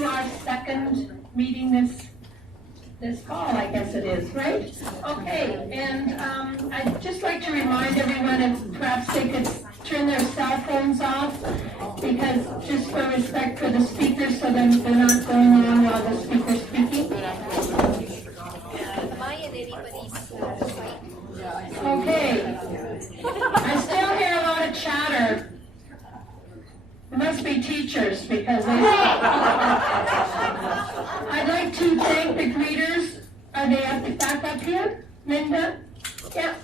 to our second meeting this fall, I guess it is, right? Okay, and I'd just like to remind everyone if perhaps they could turn their cell phones off, because just for respect for the speakers, so then they're not going on while the speaker's speaking. Okay. I still hear a lot of chatter. It must be teachers, because I'd like to thank the greeters. Are they back up here? Linda? Yeah.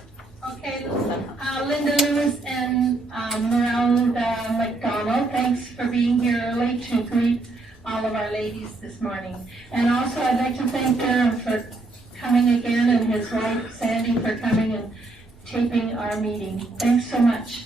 Okay. Linda Lewis and Merelda McDonald, thanks for being here early to greet all of our ladies this morning. And also I'd like to thank Darren for coming again, and his wife Sandy for coming and taping our meeting. Thanks so much.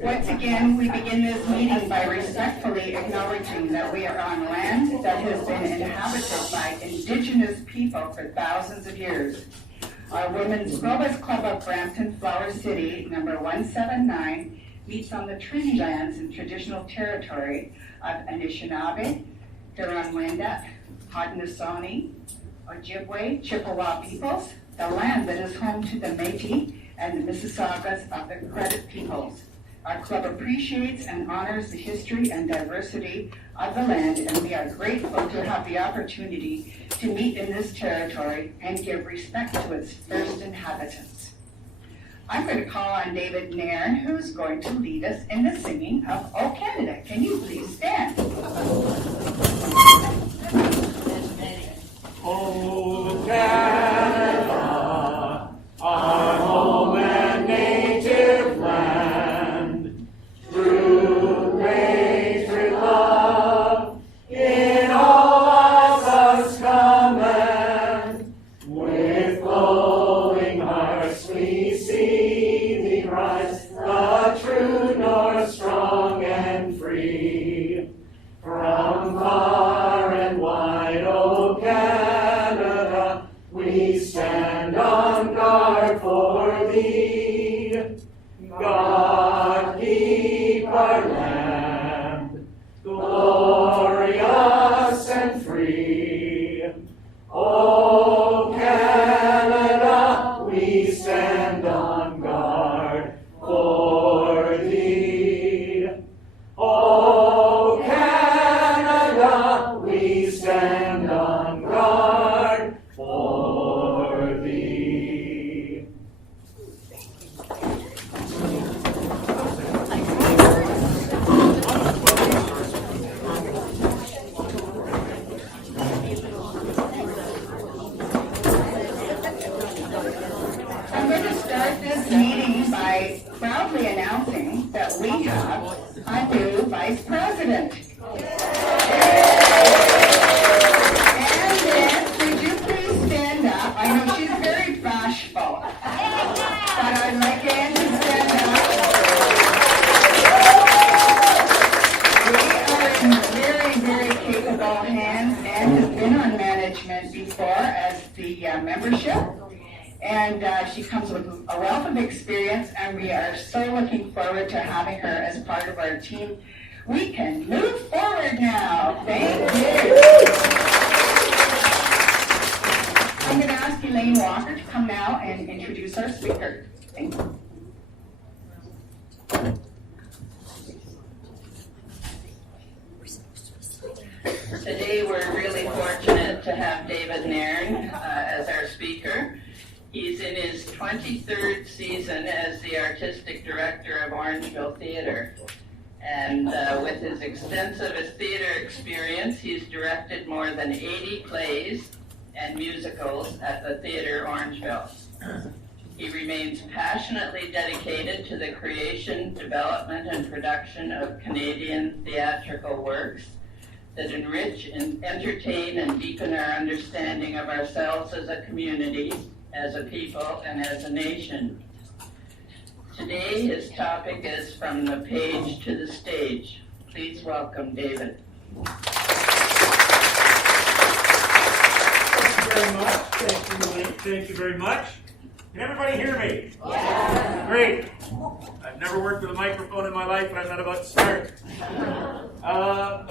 Once again, we begin this meeting by respectfully acknowledging that we are on land that has been inhabited by Indigenous people for thousands of years. Our Women's Probus Club of Brampton, Flower City, number 179, meets on the treaty lands and traditional territory of Anishinaabe, Huron-Wendat, Haudenosaunee, Ojibwe, Chippewa peoples, the land that is home to the Métis and the Mississaugas of the Credit peoples. Our club appreciates and honors the history and diversity of the land, and we are grateful to have the opportunity to meet in this territory and give respect to its first inhabitants. I'm going to call on David Nairn, who's going to lead us in the singing of O Canada. Can you please stand? O Canada, our home and native land, through grace, through love, in all of us command. With glowing hearts we see thee rise, the true north, strong and free. From far and wide, O Canada, we stand on guard for thee. God keep our land, glorious and free. O Canada, we stand on guard for thee. O Canada, we stand on guard for thee. I'm going to start this meeting by proudly announcing that we have a new vice president. And then, could you please stand up? I know she's very bashful, but I'd like Anne to stand up. We are in very, very capable hands. Anne has been on management before as the membership. And she comes with a wealth of experience, and we are so looking forward to having her as part of our team. We can move forward now. Thank you. I'm going to ask Elaine Walker to come now and introduce our speaker. Thank you. Today we're really fortunate to have David Nairn as our speaker. He's in his 23rd season as the artistic director of Orangeville Theatre. And with his extensive theatre experience, he's directed more than 80 plays and musicals at the Theatre Orangeville. He remains passionately dedicated to the creation, development, and production of Canadian theatrical works that enrich and entertain and deepen our understanding of ourselves as a community, as a people, and as a nation. Today, his topic is From the Page to the Stage. Please welcome David. Thank you very much. Thank you very much. Can everybody hear me? Yeah. Great. I've Never worked with a microphone in my life, but I'm not about to start. I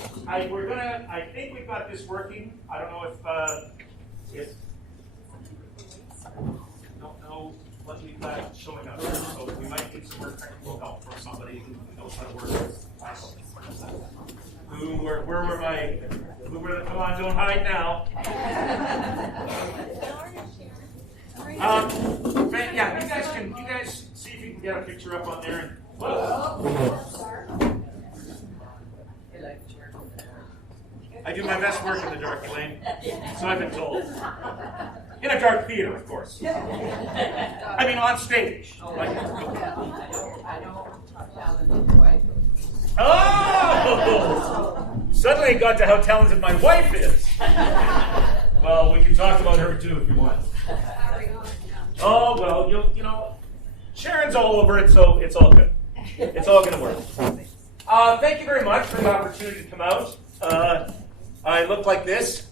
think we've got this working. I don't know if don't know what we've got showing up here, so we might need some more technical help from somebody who knows how to work this. Come on, don't hide now. Yeah, you guys see if you can get a picture up on there. I do my best work in the dark, Elaine. So I've been told. In a dark theater, of course. I mean, on stage. Oh! Suddenly it got to how talented my wife is. Well, we can talk about her too if you want. Oh, well, you know, Sharon's all over it, so it's all good. It's all going to work. Thank you very much for the opportunity to come out. I look like this.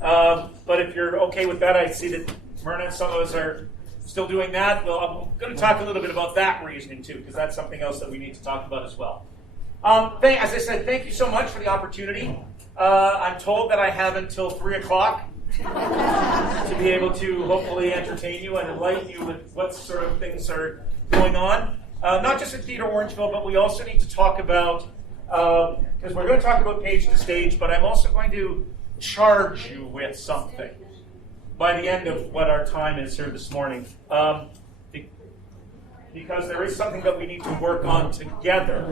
But if you're okay with that, I see that Myrna and some of us are still doing that. Well, I'm going to talk a little bit about that reasoning too, because that's something else that we need to talk about as well. As I said, thank you so much for the opportunity. I'm told that I have until 3 o'clock to be able to hopefully entertain you and enlighten you with what sort of things are going on. Not just at Theatre Orangeville, but we also need to talk about, because we're going to talk about Page to Stage, but I'm also going to charge you with something by the end of what our time is here this morning. Because there is something that we need to work on together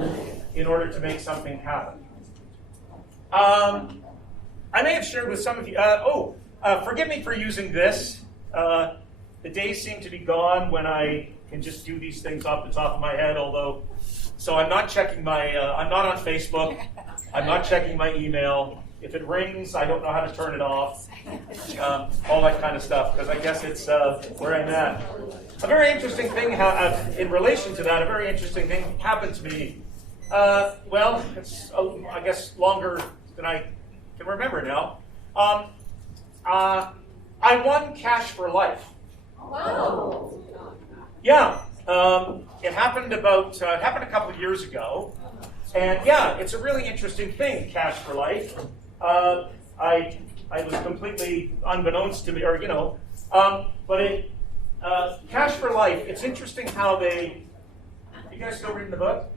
in order to make something happen. I may have shared with some of you, forgive me for using this. The days seem to be gone when I can just do these things off the top of my head, so I'm not checking I'm not on Facebook, I'm not checking my email. If it rings, I don't know how to turn it off, all that kind of stuff, because I guess it's where I'm at. A very interesting thing, in relation to that, a very interesting thing happened to me. It's, I guess, longer than I can remember now. I won Cash for Life. Wow. Yeah, it happened a couple of years ago, and yeah, it's a really interesting thing, Cash for Life. I was completely unbeknownst to me, Cash for Life. It's interesting how you guys still reading the book?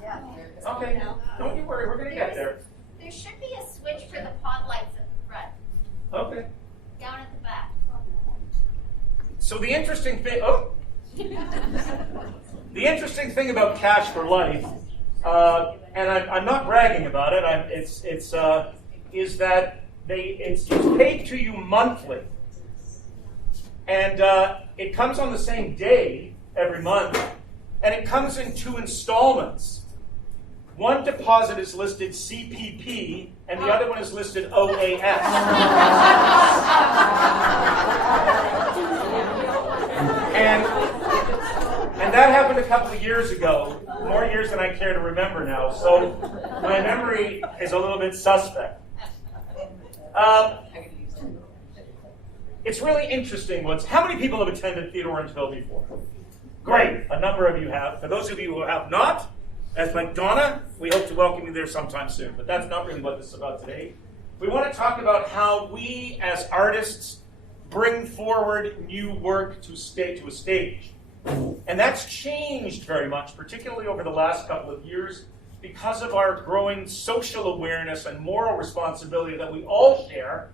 Yeah. Okay, don't you worry, we're gonna get there. There should be a switch for the pod lights at the front. Okay. Down at the back. So the interesting thing, the interesting thing about Cash for Life, and I'm not bragging about it. Is that it's paid to you monthly, and it comes on the same day every month, and it comes in 2 installments. One deposit is listed CPP, and the other one is listed OAS. And that happened a couple of years ago, more years than I care to remember now, so my memory is a little bit suspect. It's really interesting. How many people have attended Theatre Orangeville before? Great, a number of you have. For those of you who have not, as like Donna, we hope to welcome you there sometime soon, but that's not really what this is about today. We want to talk about how we as artists bring forward new work to a stage. And that's changed very much, particularly over the last couple of years, because of our growing social awareness and moral responsibility that we all share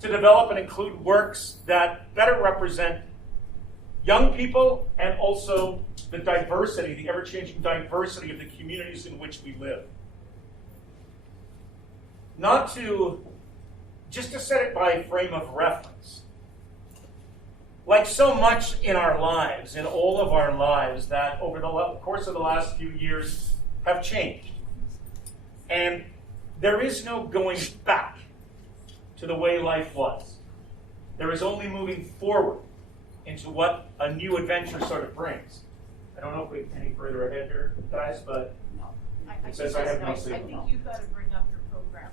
to develop and include works that better represent young people and also the diversity, the ever-changing diversity of the communities in which we live. Just to set it by frame of reference, like so much in our lives, in all of our lives, that over the course of the last few years have changed. And there is no going back to the way life was. There is only moving forward into what a new adventure sort of brings. I don't know if we're any further ahead here, guys, but it says I have no signal. I think you've got to bring up your program.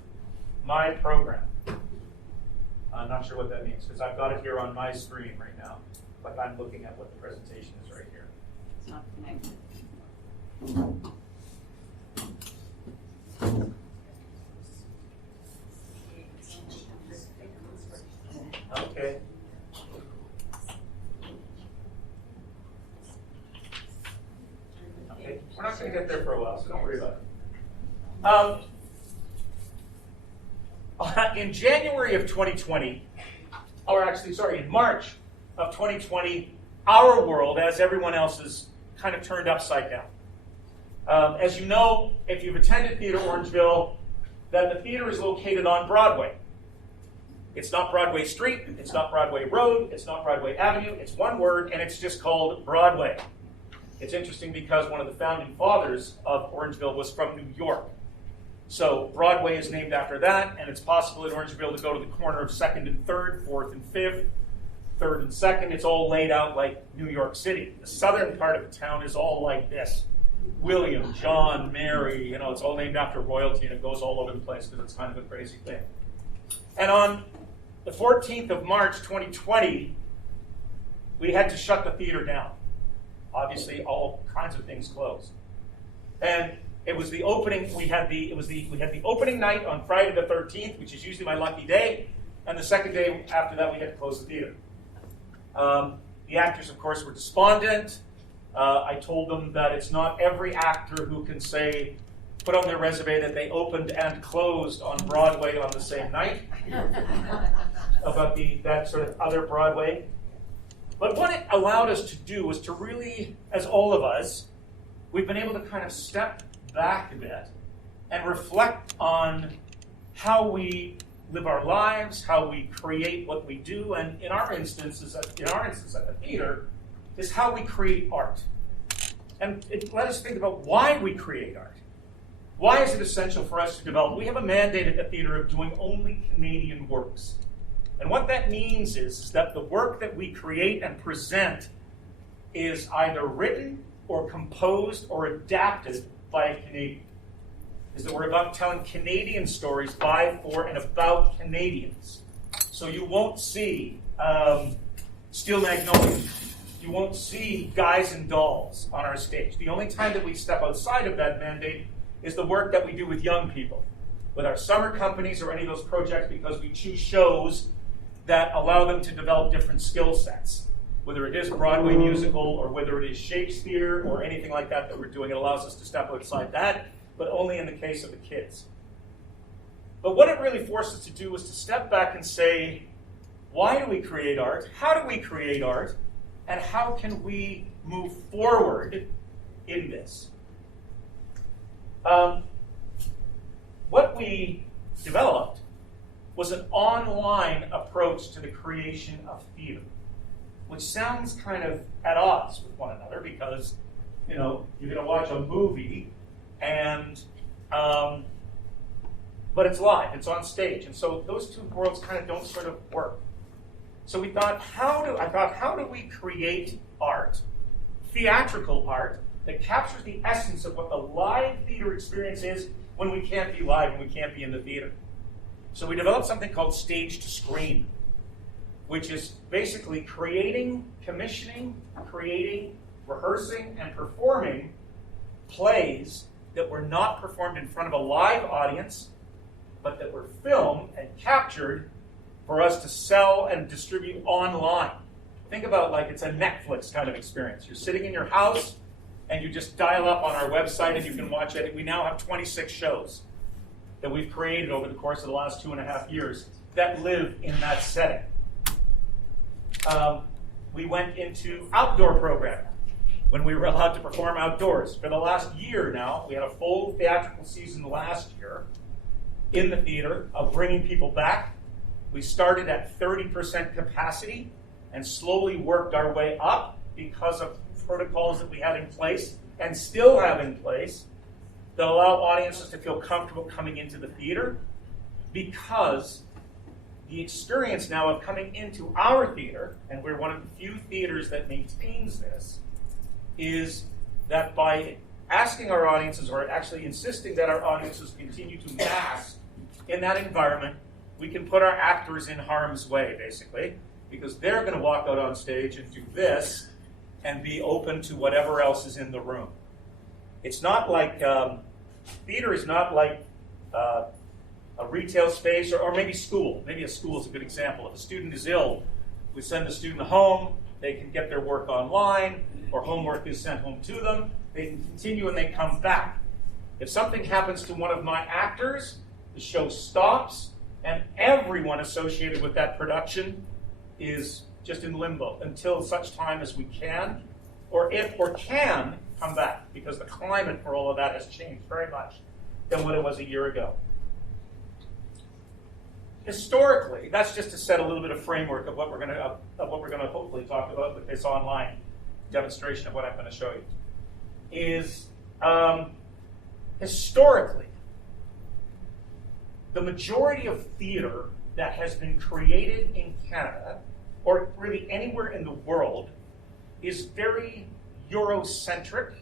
My program. I'm not sure what that means, because I've got it here on my screen right now, but I'm looking at what the presentation is right here. It's not connected. Okay. Okay, we're not going to get there for a while, so don't worry about it. In January of 2020, or actually, sorry, in March of 2020, our world, as everyone else's, kind of turned upside down. As you know, if you've attended Theatre Orangeville, that the theater is located on Broadway. It's not Broadway Street, it's not Broadway Road, it's not Broadway Avenue, it's one word, and it's just called Broadway. It's interesting because one of the founding fathers of Orangeville was from New York. So Broadway is named after that, and it's possible in Orangeville to go to the corner of 2nd and 3rd, 4th and 5th, 3rd and 2nd. It's all laid out like New York City. The southern part of the town is all like this. William, John, Mary, it's all named after royalty, and it goes all over the place because it's kind of a crazy thing. And on the 14th of March, 2020, we had to shut the theater down. Obviously, all kinds of things closed. And it was the opening. We had the opening night on Friday the 13th, which is usually my lucky day, and the second day after that, we had to close the theater. The actors, of course, were despondent. I told them that it's not every actor who can say, put on their resume that they opened and closed on Broadway on the same night, about that sort of other Broadway. But what it allowed us to do was to really, as all of us, we've been able to kind of step back a bit and reflect on how we live our lives, how we create what we do, and in our instance at the theater, is how we create art. And it let us think about why we create art. Why is it essential for us to develop? We have a mandate at the theater of doing only Canadian works. And what that means is that the work that we create and present is either written or composed or adapted by a Canadian. Is that we're about telling Canadian stories by, for, and about Canadians. So you won't see Steel Magnolias. You won't see Guys and Dolls on our stage. The only time that we step outside of that mandate is the work that we do with young people, with our summer companies or any of those projects, because we choose shows that allow them to develop different skill sets. Whether it is Broadway musical or whether it is Shakespeare or anything like that that we're doing, it allows us to step outside that, but only in the case of the kids. But what it really forced us to do was to step back and say, why do we create art? How do we create art? And how can we move forward in this? What we developed was an online approach to the creation of theater, which sounds kind of at odds with one another because, you're going to watch a movie and, but it's live, it's on stage. And so those two worlds kind of don't sort of work. So we thought, how do we create art, theatrical art, that captures the essence of what the live theater experience is when we can't be live and we can't be in the theater. So we developed something called Stage to Screen, which is basically commissioning, creating, rehearsing, and performing plays that were not performed in front of a live audience, but that were filmed and captured for us to sell and distribute online. Think about it like it's a Netflix kind of experience. You're sitting in your house, and you just dial up on our website and you can watch it. We now have 26 shows that we've created over the course of the last 2.5 years that live in that setting. We went into outdoor programming when we were allowed to perform outdoors. For the last year now, we had a full theatrical season last year in the theater of bringing people back. We started at 30% capacity and slowly worked our way up because of protocols that we had in place and still have in place that allow audiences to feel comfortable coming into the theater, because the experience now of coming into our theater, and we're one of the few theaters that maintains this, is that by asking our audiences, or actually insisting that our audiences continue to mass in that environment, we can put our actors in harm's way, basically, because they're going to walk out on stage and do this, and be open to whatever else is in the room. It's not like, theater is not like a retail space or maybe school. Maybe a school is a good example. If a student is ill, we send the student home, they can get their work online, or homework is sent home to them, they can continue and they come back. If something happens to one of my actors, the show stops, and everyone associated with that production is just in limbo until such time as we can, or can come back, because the climate for all of that has changed very much than what it was a year ago. Historically, that's just to set a little bit of framework of what we're going to hopefully talk about with this online demonstration of what I'm going to show you. Is historically, the majority of theater that has been created in Canada, or really anywhere in the world, is very Eurocentric.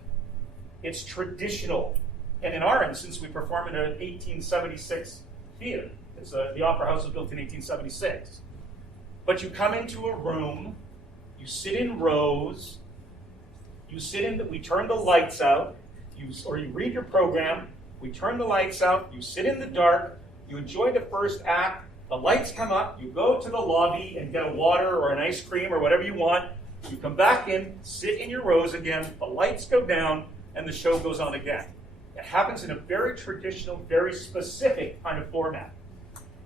It's traditional. And in our instance, we perform in an 1876 theater. The Opera House was built in 1876. But you come into a room, you sit in rows, we turn the lights out, or you read your program, we turn the lights out, you sit in the dark, you enjoy the first act, the lights come up, you go to the lobby and get a water or an ice cream or whatever you want, you come back in, sit in your rows again, the lights go down, and the show goes on again. It happens in a very traditional, very specific kind of format.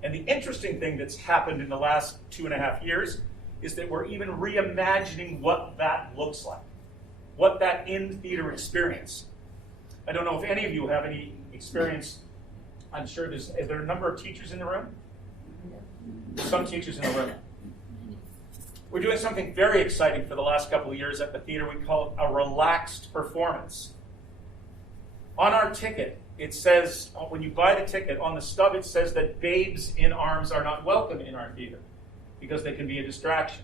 And the interesting thing that's happened in the last 2.5 years is that we're even reimagining what that looks like, what that in-theater experience. I don't know if any of you have any experience. I'm sure is there a number of teachers in the room? There's some teachers in the room. We're doing something very exciting for the last couple of years at the theater. We call it a relaxed performance. On our ticket, it says, when you buy the ticket, on the stub it says that babes in arms are not welcome in our theater because they can be a distraction.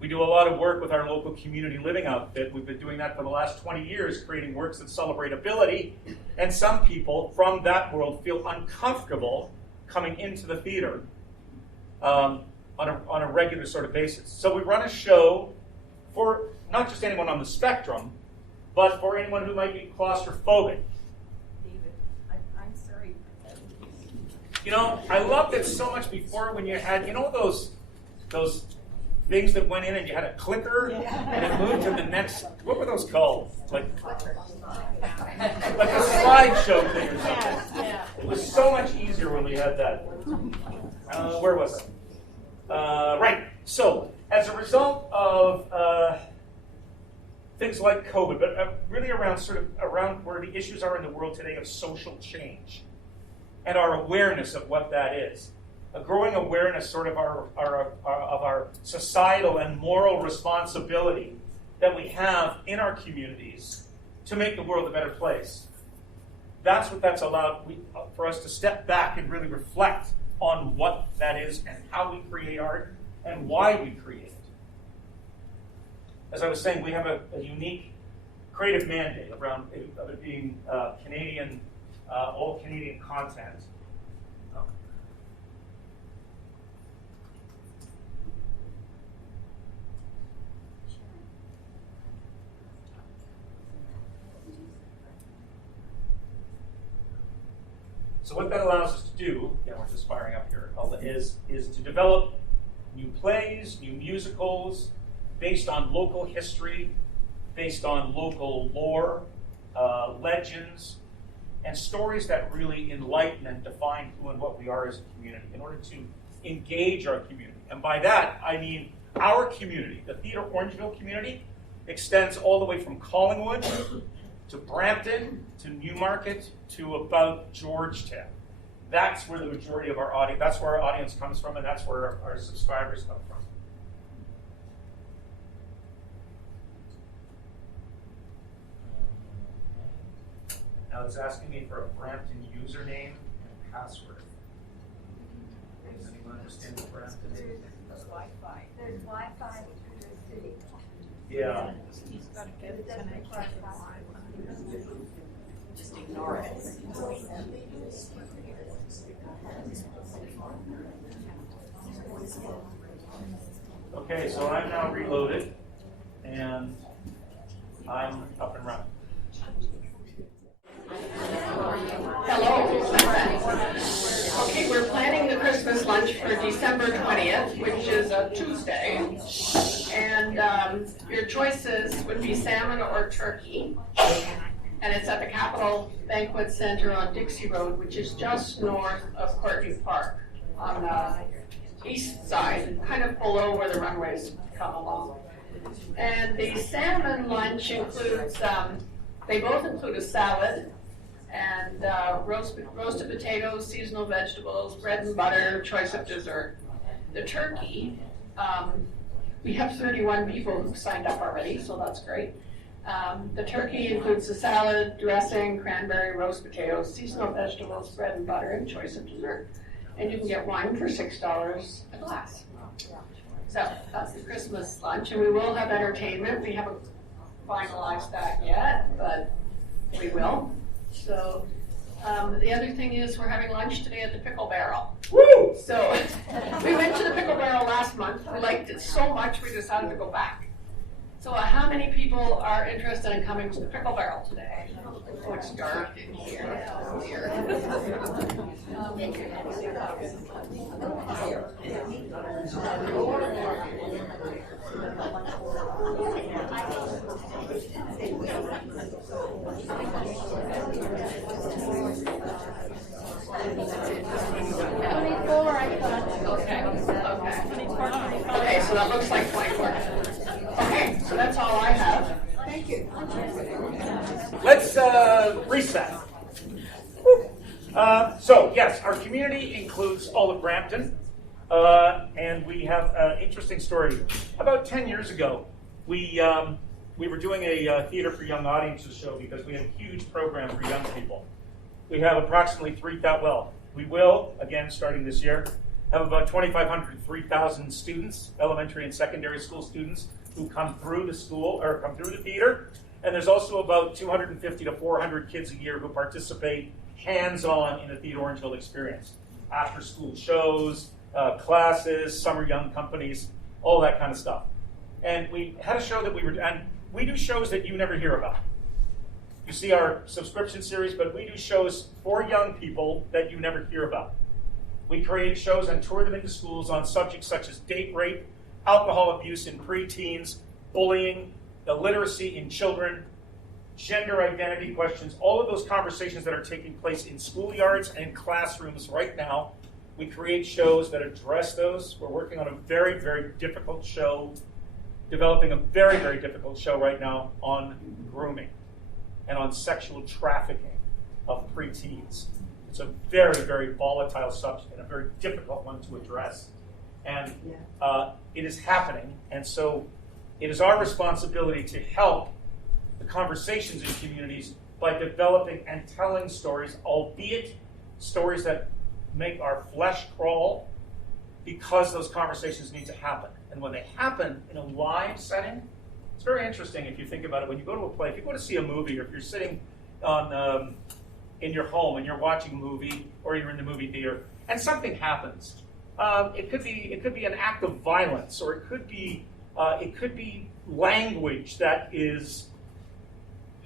We do a lot of work with our local community living outfit. We've been doing that for the last 20 years, creating works that celebrate ability. And some people from that world feel uncomfortable coming into the theater on a regular sort of basis. So we run a show for not just anyone on the spectrum, but for anyone who might be claustrophobic. David, I'm sorry. You know, I loved it so much before when you had, those things that went in and you had a clicker and it moved to the next, what were those called? Like a slideshow thing or something. Yeah. It was so much easier when we had that. Where was it? Right. So, as a result of things like COVID, but really around where the issues are in the world today of social change and our awareness of what that is, a growing awareness sort of of our societal and moral responsibility that we have in our communities to make the world a better place. That's what that's allowed for us to step back and really reflect on what that is and how we create art and why we create it. As I was saying, we have a unique creative mandate around it being Canadian, all Canadian content. So what that allows us to do, we're just firing up here, is to develop new plays, new musicals, based on local history, based on local lore, legends, and stories that really enlighten and define who and what we are as a community in order to engage our community. And by that, I mean our community. The Theatre Orangeville community extends all the way from Collingwood to Brampton, to Newmarket, to about Georgetown. That's where the majority of our audience, that's where our audience comes from, and that's where our subscribers come from. Now it's asking me for a Brampton username and password. Does anyone understand what Brampton is? There's Wi-Fi. There's Wi-Fi through the city. Yeah. He's got to get It doesn't require Wi-Fi. Just ignore it. Okay, so I'm now reloaded, and I'm up and running. Hello. Okay, we're planning the Christmas lunch for December 20th, which is a Tuesday. And your choices would be salmon or turkey. And it's at the Capitol Banquet Center on Dixie Road, which is just north of Courtney Park on the east side, kind of below where the runways come along. And the salmon lunch includes, they both include a salad, and roasted potatoes, seasonal vegetables, bread and butter, choice of dessert. The turkey, we have 31 people who've signed up already, so that's great. The turkey includes a salad, dressing, cranberry, roast potatoes, seasonal vegetables, bread and butter, and choice of dessert. And you can get wine for $6 a glass. So that's the Christmas lunch, and we will have entertainment. We haven't finalized that yet, but we will. So the other thing is we're having lunch today at the Pickle Barrel. Woo! So we went to the Pickle Barrel last month. We liked it so much we decided to go back. So how many people are interested in coming to the Pickle Barrel today? Oh, it's dark in here. Oh, dear. Okay, so that looks like 24. Okay, so that's all I have. Thank you. Let's reset. So, yes, our community includes all of Brampton, and we have an interesting story. About 10 years ago, we were doing a Theater for Young Audiences show because we had a huge program for young people. We have approximately 3,000, well, we will, again, starting this year, have about 2,500, 3,000 students, elementary and secondary school students, who come through the school, or come through the theater. And there's also about 250 to 400 kids a year who participate hands-on in the Theatre Orangeville experience. After-school shows, classes, summer young companies, all that kind of stuff. And we had a show that and we do shows that you never hear about. You see our subscription series, but we do shows for young people that you never hear about. We create shows and tour them into schools on subjects such as date rape, alcohol abuse in preteens, bullying, illiteracy in children, gender identity questions, all of those conversations that are taking place in schoolyards and classrooms right now. We create shows that address those. We're working on a very, very difficult show, developing a very, very difficult show right now on grooming and on sexual trafficking of preteens. It's a very, very volatile subject and a very difficult one to address. And it is happening, and so it is our responsibility to help the conversations in communities by developing and telling stories, albeit stories that make our flesh crawl, because those conversations need to happen. And when they happen in a live setting, it's very interesting if you think about it. When you go to a play, if you go to see a movie, or if you're sitting on in your home and you're watching a movie, or you're in the movie theater, and something happens. It could be an act of violence, or it could be language that is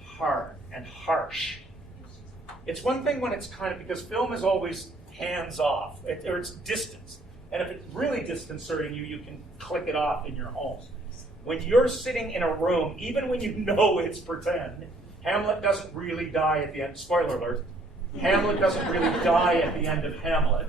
hard and harsh. It's one thing when it's because film is always hands off, or it's distance. And if it's really disconcerting you, you can click it off in your home. When you're sitting in a room, even when you know it's pretend, Hamlet doesn't really die at the end. Spoiler alert. Hamlet doesn't really die at the end of Hamlet.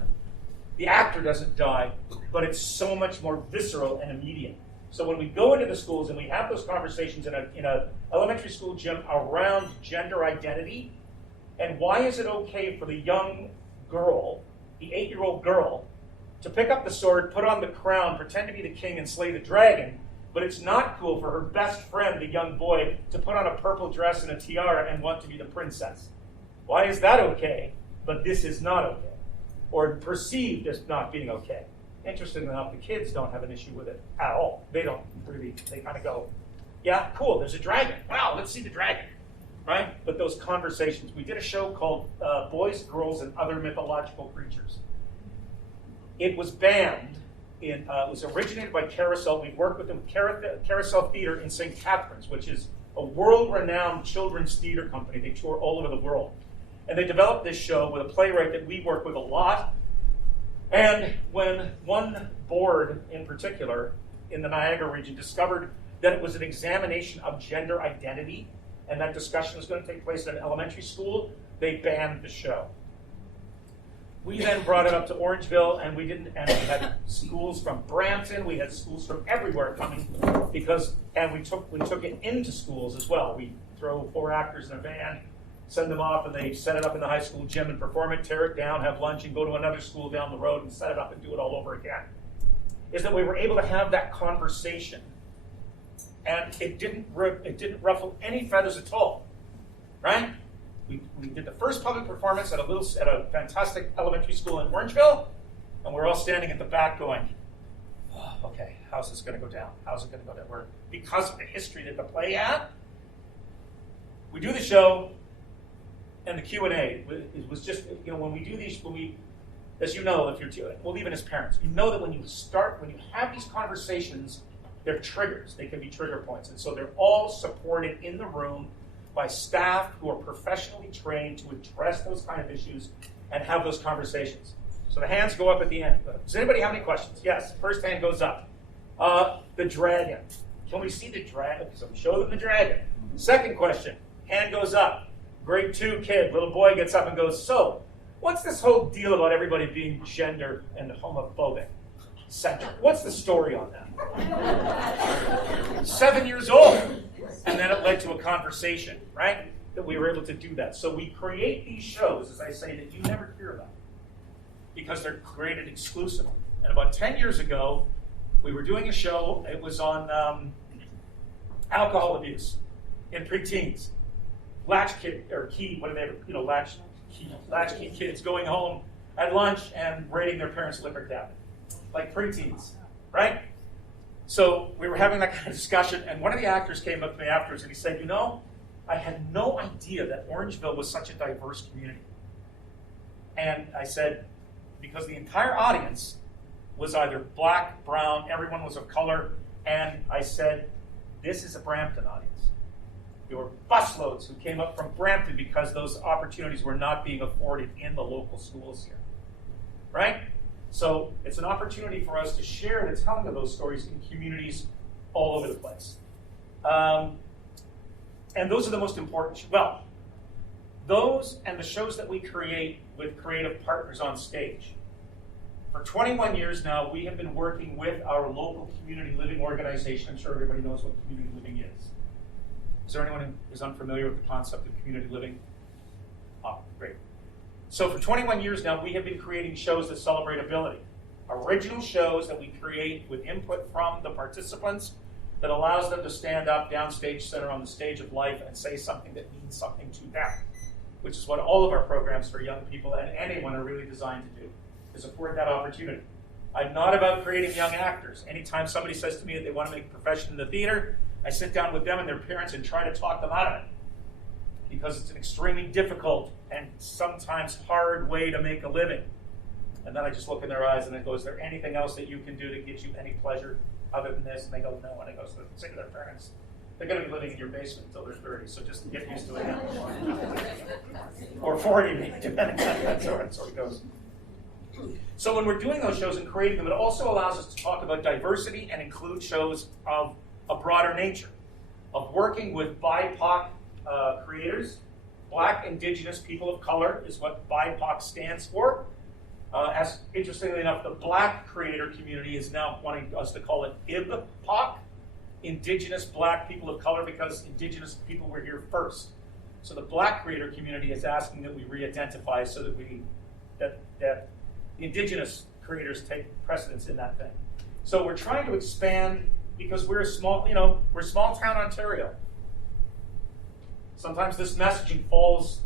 The actor doesn't die, but it's so much more visceral and immediate. So when we go into the schools and we have those conversations in a elementary school gym around gender identity, and why is it okay for the young girl, the 8-year-old girl, to pick up the sword, put on the crown, pretend to be the king, and slay the dragon, but it's not cool for her best friend, the young boy, to put on a purple dress and a tiara and want to be the princess? Why is that okay, but this is not okay? Or perceived as not being okay? Interestingly enough, the kids don't have an issue with it at all. They don't really, they kind of go, yeah, cool, there's a dragon. Wow, let's see the dragon, right? But those conversations, we did a show called Boys, Girls, and Other Mythological Creatures. It was banned, it was originated by Carousel. We worked with them, Carousel Theater in St. Catharines, which is a world-renowned children's theater company. They tour all over the world. And they developed this show with a playwright that we work with a lot. And when one board in particular in the Niagara region discovered that it was an examination of gender identity, and that discussion was going to take place in an elementary school, they banned the show. We then brought it up to Orangeville, and we had schools from Brampton, we had schools from everywhere coming, and we took it into schools as well. We throw 4 actors in a van, send them off, and they set it up in the high school gym and perform it, tear it down, have lunch, and go to another school down the road and set it up and do it all over again. Is that we were able to have that conversation, and it didn't ruffle any feathers at all, right? We did the first public performance at a fantastic elementary school in Orangeville, and we're all standing at the back going, oh, okay, how's this going to go down? How's it going to go down? Because of the history that the play had, we do the show, and the Q&A, it was just, when we do these, as you know, well, even as parents, you know that when you have these conversations, they're triggers. They can be trigger points. And so they're all supported in the room by staff who are professionally trained to address those kind of issues and have those conversations. So the hands go up at the end. Does anybody have any questions? Yes, first hand goes up. The dragon. Can we see the dragon? So we show them the dragon. Second question, hand goes up. Grade 2 kid, little boy gets up and goes, so, what's this whole deal about everybody being gender and homophobic centered? What's the story on that? 7 years old. And then it led to a conversation, right? That we were able to do that. So we create these shows, as I say, that you never hear about because they're created exclusively. And about 10 years ago, we were doing a show. It was on alcohol abuse in preteens. Latchkey kids going home at lunch and raiding their parents' liquor cabinet, like preteens, right? So we were having that kind of discussion, and one of the actors came up to me afterwards and he said, I had no idea that Orangeville was such a diverse community. And I said, because the entire audience was either black, brown, everyone was of color, and I said, this is a Brampton audience. There were busloads who came up from Brampton because those opportunities were not being afforded in the local schools here, right? So it's an opportunity for us to share the telling of those stories in communities all over the place. And those are the most important. Those and the shows that we create with creative partners on stage. For 21 years now, we have been working with our local community living organization. I'm sure everybody knows what community living is. Is there anyone who is unfamiliar with the concept of community living? Oh, great. So for 21 years now, we have been creating shows that celebrate ability. Original shows that we create with input from the participants that allows them to stand up downstage center on the stage of life and say something that means something to them, which is what all of our programs for young people and anyone are really designed to do, is afford that opportunity. I'm not about creating young actors. Anytime somebody says to me that they want to make a profession in the theater, I sit down with them and their parents and try to talk them out of it, because it's an extremely difficult and sometimes hard way to make a living. And then I just look in their eyes and I go, is there anything else that you can do to get you any pleasure other than this? And they go, no. And I go, so say to their parents, they're going to be living in your basement until they're 30, so just get used to it now. Or 40, maybe, depending on that sort of goes. So when we're doing those shows and creating them, it also allows us to talk about diversity and include shows of a broader nature, of working with BIPOC creators. Black, Indigenous, people of color is what BIPOC stands for. As interestingly enough, the Black creator community is now wanting us to call it IBPOC, Indigenous Black People of Color, because Indigenous people were here first. So the Black creator community is asking that we re-identify so that the Indigenous creators take precedence in that thing. So we're trying to expand because we're small town Ontario. Sometimes this messaging falls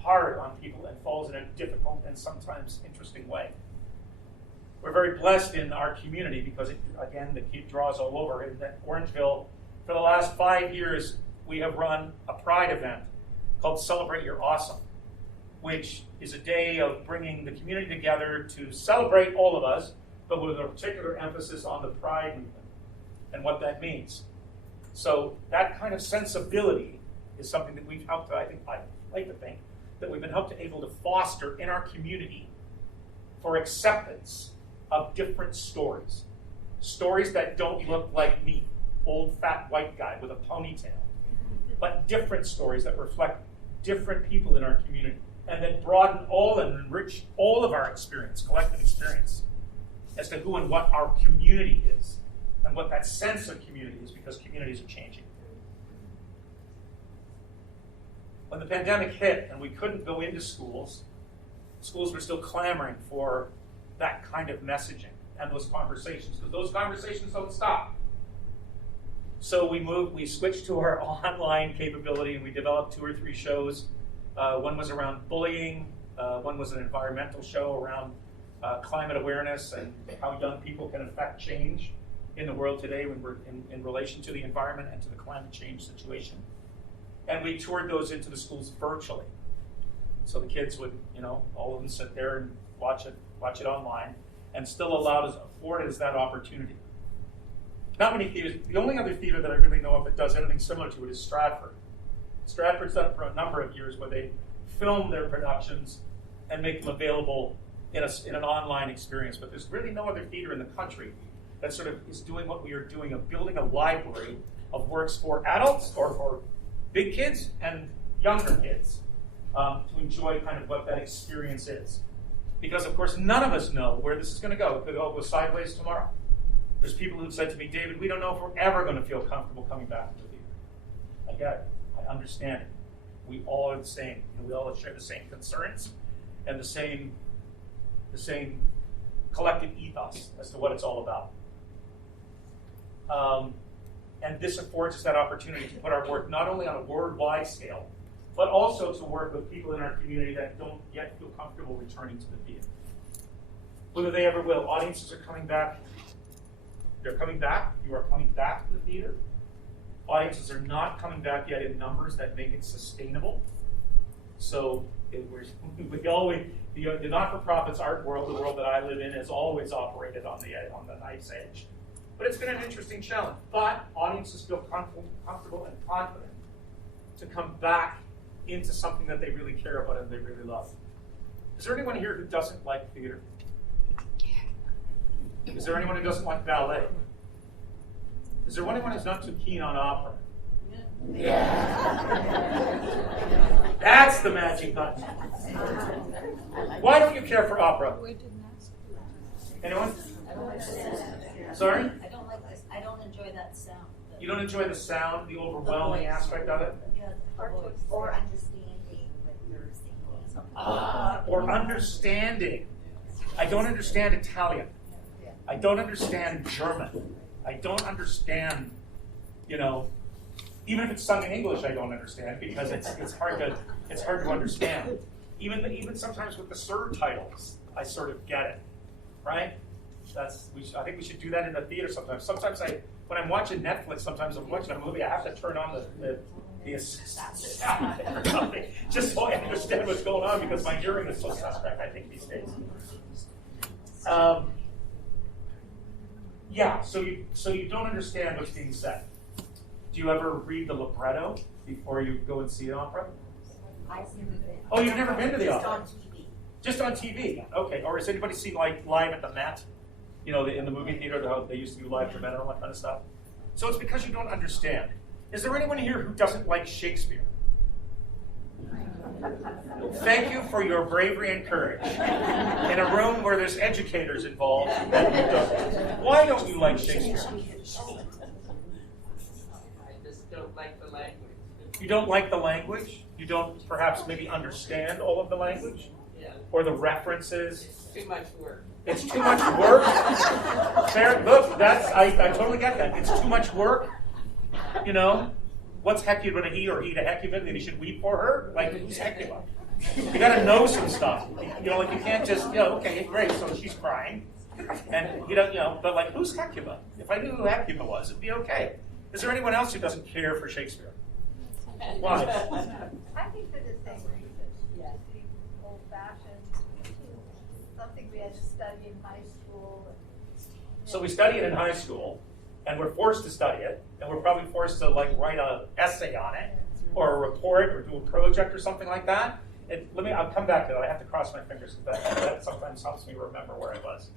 hard on people and falls in a difficult and sometimes interesting way. We're very blessed in our community because, the key draws all over. In Orangeville, for the last 5 years, we have run a pride event called Celebrate Your Awesome, which is a day of bringing the community together to celebrate all of us, but with a particular emphasis on the pride movement and what that means. So that kind of sensibility is something that we've helped, I like to think, that we've been able to foster in our community for acceptance of different stories. Stories that don't look like me, old fat white guy with a ponytail, but different stories that reflect different people in our community and that broaden all and enrich all of our experience, collective experience, as to who and what our community is and what that sense of community is, because communities are changing. When the pandemic hit and we couldn't go into schools, schools were still clamoring for that kind of messaging and those conversations, because those conversations don't stop. So we switched to our online capability, and we developed 2 or 3 shows. One was around bullying, one was an environmental show around climate awareness and how young people can affect change in the world today when we're in relation to the environment and to the climate change situation. And we toured those into the schools virtually. So the kids would, all of them sit there and watch it online, and still afforded us that opportunity. Not many theaters. The only other theater that I really know of that does anything similar to it is Stratford. Stratford's done it for a number of years, where they film their productions and make them available in an online experience. But there's really no other theater in the country that sort of is doing what we are doing, of building a library of works for adults or for big kids and younger kids to enjoy kind of what that experience is. Because, of course, none of us know where this is going to go. It could all go sideways tomorrow. There's people who've said to me, David, we don't know if we're ever going to feel comfortable coming back to the theater. I get it. I understand it. We all are the same. We all share the same concerns and the same collective ethos as to what it's all about. And this affords us that opportunity to put our work not only on a worldwide scale, but also to work with people in our community that don't yet feel comfortable returning to the theater. Whether they ever will. Audiences are coming back. They're coming back. You are coming back to the theater. Audiences are not coming back yet in numbers that make it sustainable. So the not-for-profits art world, the world that I live in, has always operated on the knife's edge. But it's been an interesting challenge. But audiences feel comfortable and confident to come back into something that they really care about and they really love. Is there anyone here who doesn't like theater? Is there anyone who doesn't like ballet? Is there anyone who's not too keen on opera? Yeah. That's the magic button. Why don't you care for opera? Anyone? Sorry? I don't like this. I don't enjoy that sound. You don't enjoy the sound, the overwhelming aspect of it? Yeah, or understanding what you're singing. Or understanding. I don't understand Italian. I don't understand German. I don't understand, even if it's sung in English, I don't understand, because it's hard to understand. Even sometimes with the surtitles, I sort of get it, right? I think we should do that in the theater sometimes. Sometimes when I'm watching Netflix, sometimes I'm watching a movie, I have to turn on the sound or something, just so I understand what's going on, because my hearing is so suspect, I think, these days. So you don't understand what's being said. Do you ever read the libretto before you go and see an opera? I've never been. Oh, you've never been to the opera? Just on TV. Just on TV. Okay. Or has anybody seen live at the Met? In the movie theater, how they used to do live at the Met and all that kind of stuff. So it's because you don't understand. Is there anyone here who doesn't like Shakespeare? Thank you for your bravery and courage. In a room where there's educators involved, why don't you like Shakespeare? I just don't like the language. You don't like the language? You don't perhaps maybe understand all of the language? Yeah. Or the references? It's too much work. It's too much work? Fair, look, I totally get that. It's too much work. What's Hecuba to he or he to Hecuba, that he should weep for her? Like, who's Hecuba? You gotta know some stuff. You can't just, okay, great, so she's crying. And, but like, who's Hecuba? If I knew who Hecuba was, it'd be okay. Is there anyone else who doesn't care for Shakespeare? Why? I think for the same reason. Yes. Old-fashioned, something we had to study in high school. So we study it in high school. and we're forced to study it, and we're probably forced to like write an essay on it, or a report, or do a project or something like that. I'll come back to that. I have to cross my fingers because that sometimes helps me remember where I was.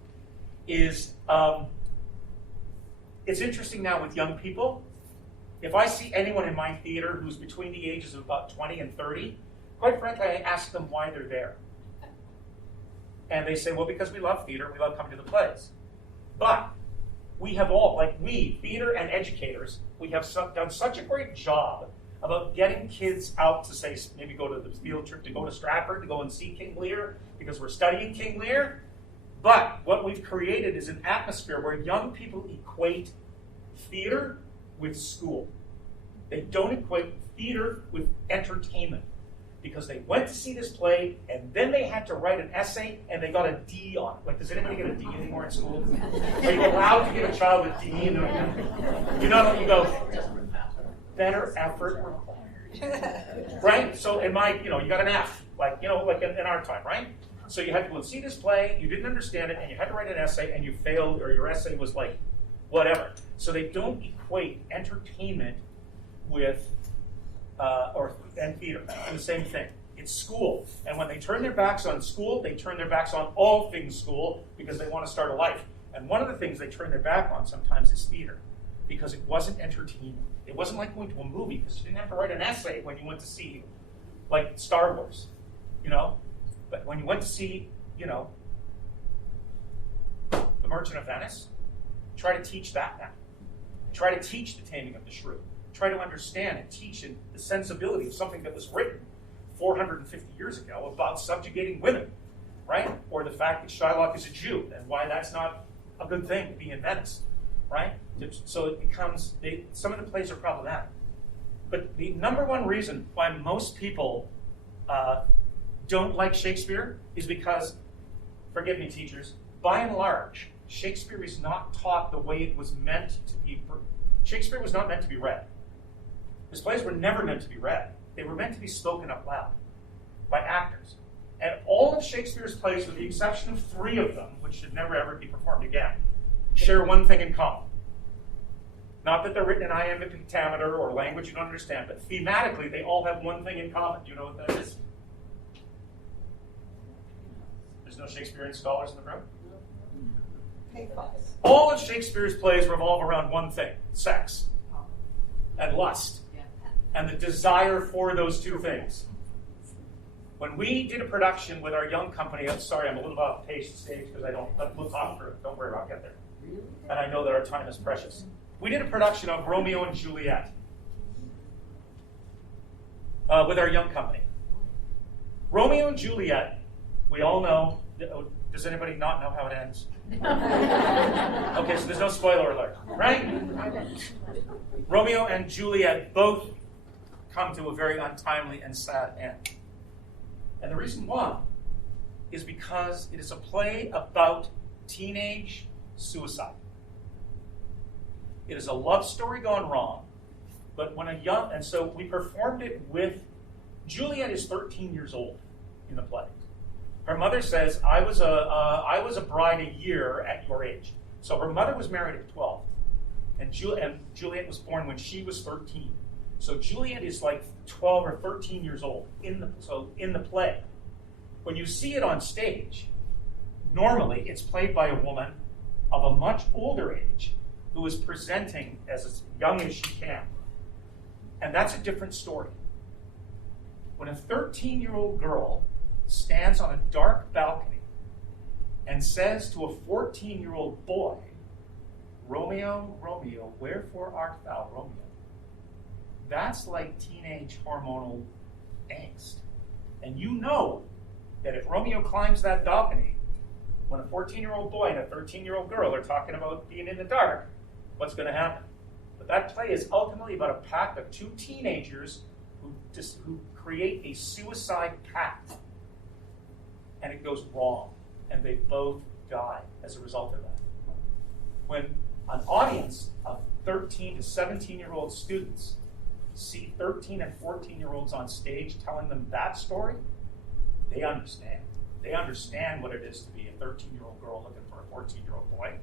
It's interesting now with young people. If I see anyone in my theater who's between the ages of about 20 and 30, quite frankly, I ask them why they're there. And they say, well, because we love theater, we love coming to the plays. But we have all, like we, theater and educators, we have done such a great job about getting kids out to say, maybe go to the field trip, to go to Stratford, to go and see King Lear, because we're studying King Lear. But what we've created is an atmosphere where young people equate theater with school. They don't equate theater with entertainment, because they went to see this play and then they had to write an essay and they got a D on it. Like, does anybody get a D anymore in school? Are you allowed to give a child a D? You go, better effort required. Right? So you got an F, like in our time, right? So you had to go and see this play, you didn't understand it, and you had to write an essay, and you failed, or your essay was like, whatever. So they don't equate entertainment with, and theater. And the same thing. It's school. And when they turn their backs on school, they turn their backs on all things school because they want to start a life. And one of the things they turn their back on sometimes is theater, because it wasn't entertaining. It wasn't like going to a movie, because you didn't have to write an essay when you went to see, like, Star Wars, But when you went to see, The Merchant of Venice, try to teach that now. Try to teach The Taming of the Shrew. Try to understand and teach the sensibility of something that was written 450 years ago about subjugating women, right? Or the fact that Shylock is a Jew and why that's not a good thing to be in Venice, right? So it becomes, some of the plays are problematic. But the number one reason why most people don't like Shakespeare is because, forgive me, teachers, by and large, Shakespeare is not taught the way it was meant to be. Shakespeare was not meant to be read. His plays were never meant to be read. They were meant to be spoken up loud by actors. And all of Shakespeare's plays, with the exception of 3 of them, which should never ever be performed again, share one thing in common. Not that they're written in iambic pentameter or language you don't understand, but thematically they all have one thing in common. Do you know what that is? There's no Shakespearean scholars in the room? All of Shakespeare's plays revolve around one thing: sex and lust and the desire for those two things. When we did a production with our young company, I'm sorry, I'm a little off page stage because we'll talk through it. Don't worry, I'll get there. And I know that our time is precious. We did a production of Romeo and Juliet with our young company. Romeo and Juliet, we all know. Does anybody not know how it ends? Okay, so there's no spoiler alert, right? Romeo and Juliet both come to a very untimely and sad end. And the reason why is because it is a play about teenage suicide. It is a love story gone wrong, but and so we performed it with, Juliet is 13 years old in the play. Her mother says, I was a bride a year at your age. So her mother was married at 12. And Juliet was born when she was 13. So Juliet is like 12 or 13 years old in the play. When you see it on stage, normally it's played by a woman of a much older age who is presenting as young as she can. And that's a different story. When a 13-year-old girl stands on a dark balcony and says to a 14-year-old boy, Romeo, Romeo, wherefore art thou Romeo? That's like teenage hormonal angst. And you know that if Romeo climbs that balcony, when a 14-year-old boy and a 13-year-old girl are talking about being in the dark, what's going to happen? But that play is ultimately about a pact of 2 teenagers who create a suicide pact. And it goes wrong. And they both die as a result of that. When an audience of 13 to 17-year-old students see 13 and 14-year-olds on stage telling them that story, they understand. They understand what it is to be a 13-year-old girl looking for a 14-year-old boy,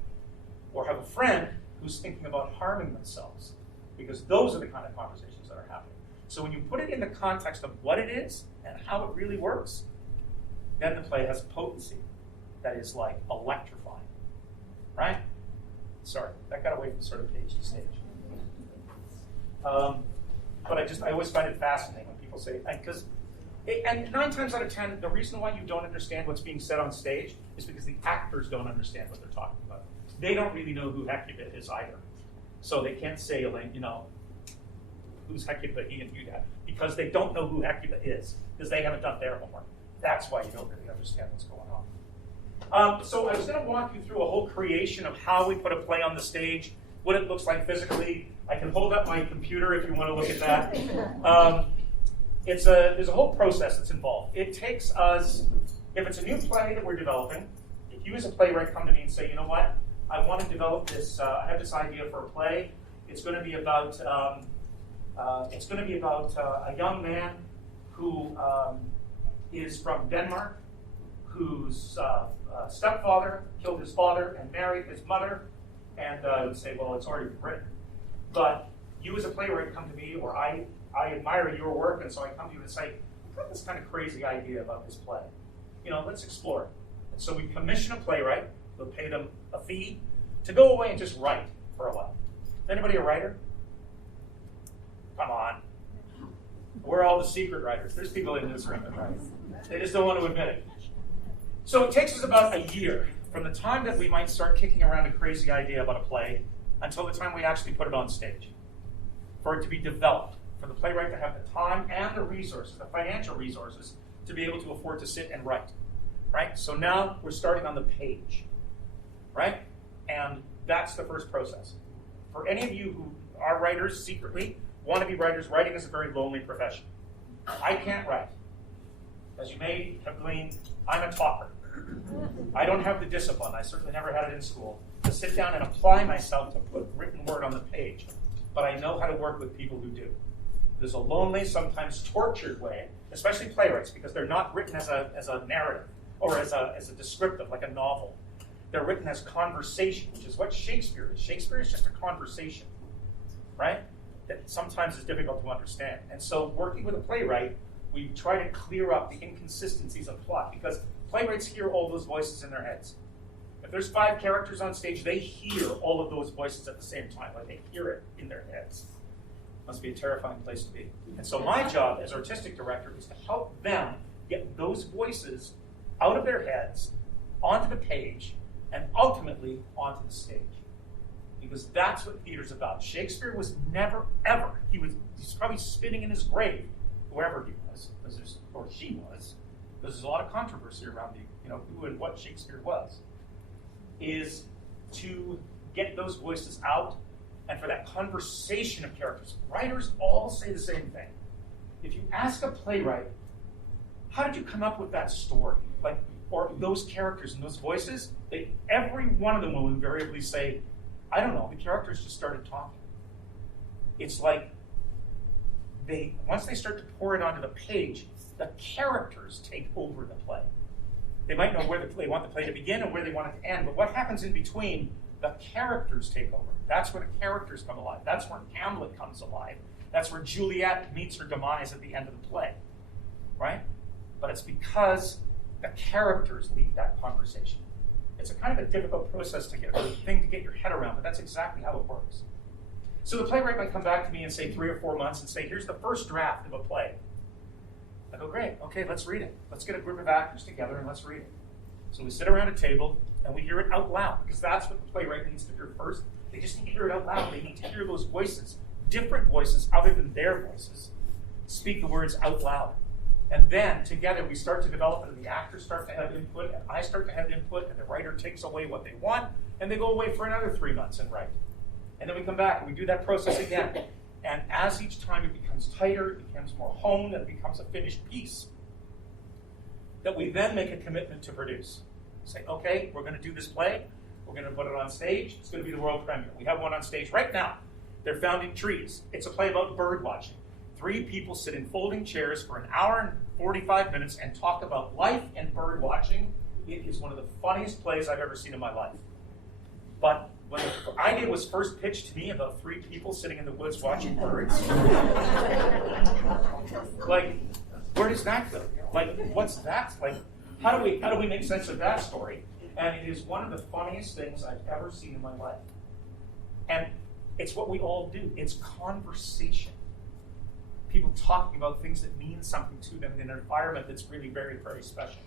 or have a friend who's thinking about harming themselves, because those are the kind of conversations that are happening. So when you put it in the context of what it is and how it really works, then the play has a potency that is like electrifying, right? Sorry, that got away from sort of page to stage. But I always find it fascinating when people say, and 9 times out of 10, the reason why you don't understand what's being said on stage is because the actors don't understand what they're talking about. They don't really know who Hecuba is either. So they can't say, who's Hecuba, he and Udad, because they don't know who Hecuba is, because they haven't done their homework. That's why you don't really understand what's going on. So I was going to walk you through a whole creation of how we put a play on the stage, what it looks like physically. I can hold up my computer if you want to look at that. There's a whole process that's involved. It takes us, if it's a new play that we're developing, if you as a playwright come to me and say, you know what, I want to develop this, I have this idea for a play. It's going to be about a young man who is from Denmark, whose stepfather killed his father and married his mother, and I would say, well, it's already been written. But you as a playwright come to me, or I admire your work, and so I come to you and say, I've got this kind of crazy idea about this play. Let's explore it. And so we commission a playwright. We'll pay them a fee to go away and just write for a while. Is anybody a writer? Come on. We're all the secret writers. There's people in this room that write. They just don't want to admit it. So it takes us about a year from the time that we might start kicking around a crazy idea about a play until the time we actually put it on stage, for it to be developed, for the playwright to have the time and the resources, the financial resources, to be able to afford to sit and write, right? So now we're starting on the page, right? And that's the first process. For any of you who are writers secretly, want to be writers, writing is a very lonely profession. I can't write. As you may have gleaned, I'm a talker. I don't have the discipline, I certainly never had it in school, to sit down and apply myself to put written word on the page. But I know how to work with people who do. There's a lonely, sometimes tortured way, especially playwrights, because they're not written as a narrative or as a descriptive, like a novel. They're written as conversation, which is what Shakespeare is. Shakespeare is just a conversation, right? That sometimes is difficult to understand. And so working with a playwright, we try to clear up the inconsistencies of plot, because playwrights hear all those voices in their heads. If there's 5 characters on stage, they hear all of those voices at the same time, like they hear it in their heads. Must be a terrifying place to be. And so my job as artistic director is to help them get those voices out of their heads, onto the page, and ultimately onto the stage. Because that's what theater's about. Shakespeare was never, ever, he's probably spinning in his grave, whoever he was, or she was, because there's a lot of controversy around who and what Shakespeare was, is to get those voices out and for that conversation of characters. Writers all say the same thing. If you ask a playwright, how did you come up with that story? Or those characters and those voices, every one of them will invariably say, I don't know, the characters just started talking. It's like once they start to pour it onto the page, the characters take over the play. They might know where they want the play to begin and where they want it to end, but what happens in between, the characters take over. That's where the characters come alive. That's where Hamlet comes alive. That's where Juliet meets her demise at the end of the play, right? But it's because the characters lead that conversation. It's a kind of a difficult process to get your head around, but that's exactly how it works. So the playwright might come back to me in, say, 3 or 4 months and say, here's the first draft of a play. I go, great, okay, let's read it. Let's get a group of actors together and let's read it. So we sit around a table and we hear it out loud, because that's what the playwright needs to hear first. They just need to hear it out loud. They need to hear those voices, different voices other than their voices, speak the words out loud. And then together we start to develop it, and the actors start to have input, and I start to have input, and the writer takes away what they want, and they go away for another 3 months and write. And then we come back and we do that process again. And as each time it becomes tighter, it becomes more honed, and it becomes a finished piece, that we then make a commitment to produce. Say, okay, we're going to do this play. We're going to put it on stage. It's going to be the world premiere. We have one on stage right now. They're found in trees. It's a play about bird watching. 3 people sit in folding chairs for 1 hour and 45 minutes and talk about life and bird watching. It is one of the funniest plays I've ever seen in my life. But when the idea was first pitched to me, about 3 people sitting in the woods watching birds. Like, where does that go? Like, what's that? Like, how do we make sense of that story? And it is one of the funniest things I've ever seen in my life. And it's what we all do. It's conversation. People talking about things that mean something to them in an environment that's really very, very special.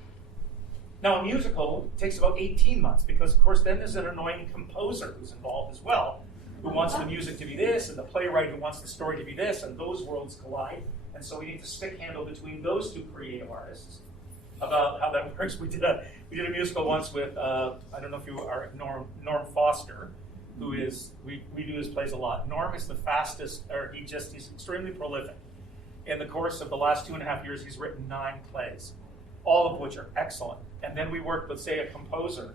Now, a musical takes about 18 months because, of course, then there's an annoying composer who's involved as well, who wants the music to be this, and the playwright who wants the story to be this, and those worlds collide. And so we need to stick handle between those 2 creative artists about how that works. We did a musical once with, I don't know if you are, Norm Foster, who is, we do his plays a lot. Norm is the fastest, or he's extremely prolific. In the course of the last 2.5 years, he's written 9 plays, all of which are excellent. And then we worked with, say, a composer,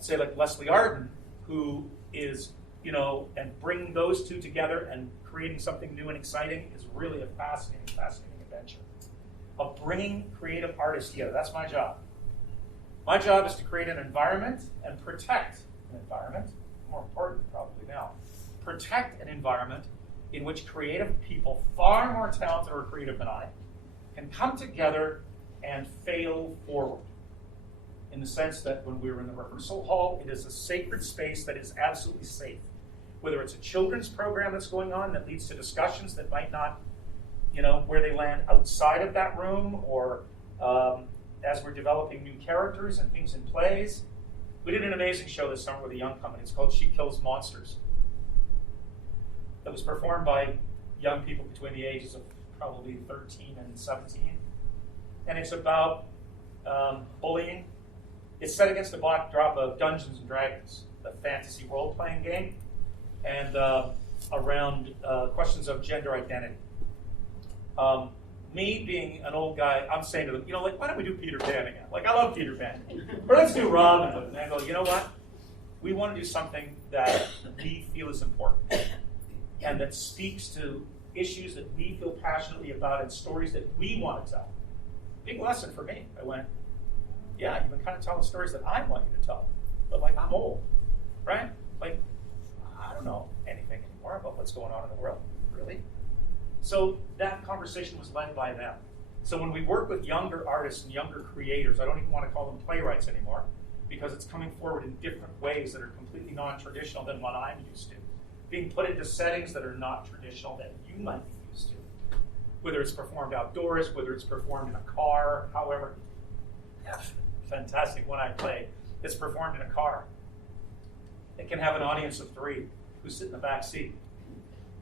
say like Leslie Arden, who is, and bringing those 2 together and creating something new and exciting is really a fascinating, fascinating adventure. Of bringing creative artists together, that's my job. My job is to create an environment and protect an environment, more important probably now, protect an environment in which creative people, far more talented or creative than I, can come together and fail forward. In the sense that when we're in the rehearsal hall, it is a sacred space that is absolutely safe. Whether it's a children's program that's going on that leads to discussions that might not, where they land outside of that room, or as we're developing new characters and things in plays. We did an amazing show this summer with a young company. It's called She Kills Monsters. That was performed by young people between the ages of probably 13 and 17. And it's about bullying. It's set against the backdrop of Dungeons and Dragons, the fantasy role-playing game, and around questions of gender identity. Me being an old guy, I'm saying to them, why don't we do Peter Pan again? Like, I love Peter Pan. Or let's do Robin Hood. And I go, you know what? We want to do something that we feel is important and that speaks to issues that we feel passionately about and stories that we want to tell. Big lesson for me. I went, yeah, you've been kind of telling stories that I want you to tell. But, like, I'm old, right? Like, I don't know anything anymore about what's going on in the world, really. So that conversation was led by them. So when we work with younger artists and younger creators, I don't even want to call them playwrights anymore, because it's coming forward in different ways that are completely non-traditional than what I'm used to. Being put into settings that are not traditional that you might be used to. Whether it's performed outdoors, whether it's performed in a car, however. Yeah, fantastic one I play. It's performed in a car. It can have an audience of 3 who sit in the back seat.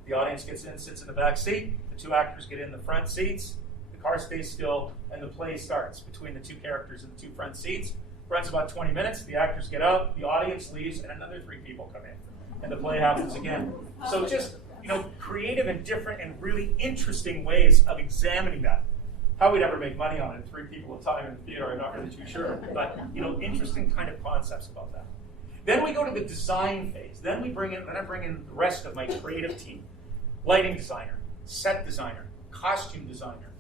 The audience gets in, sits in the back seat. The 2 actors get in the front seats. The car stays still, and the play starts between the 2 characters in the 2 front seats. Runs about 20 minutes. The actors get out, the audience leaves, and another 3 people come in. And the play happens again. So just, creative and different and really interesting ways of examining that. How we'd ever make money on it, 3 people at a time in the theater, I'm not really too sure. But, interesting kind of concepts about that. Then we go to the design phase. Then I bring in the rest of my creative team. Lighting designer, set designer, costume designer,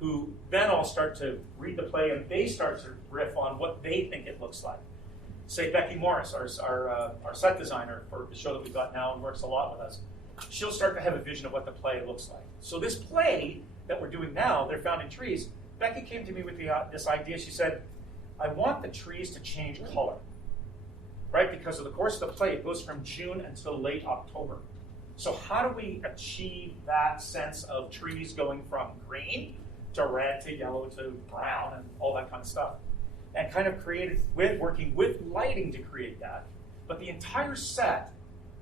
who then all start to read the play and they start to riff on what they think it looks like. Say Becky Morris, our set designer for the show that we've got now and works a lot with us, she'll start to have a vision of what the play looks like. So this play that we're doing now, They're Found in Trees, Becky came to me with this idea. She said, I want the trees to change color, right? Because of the course of the play, it goes from June until late October. So how do we achieve that sense of trees going from green to red to yellow to brown and all that kind of stuff? And kind of working with lighting to create that. But the entire set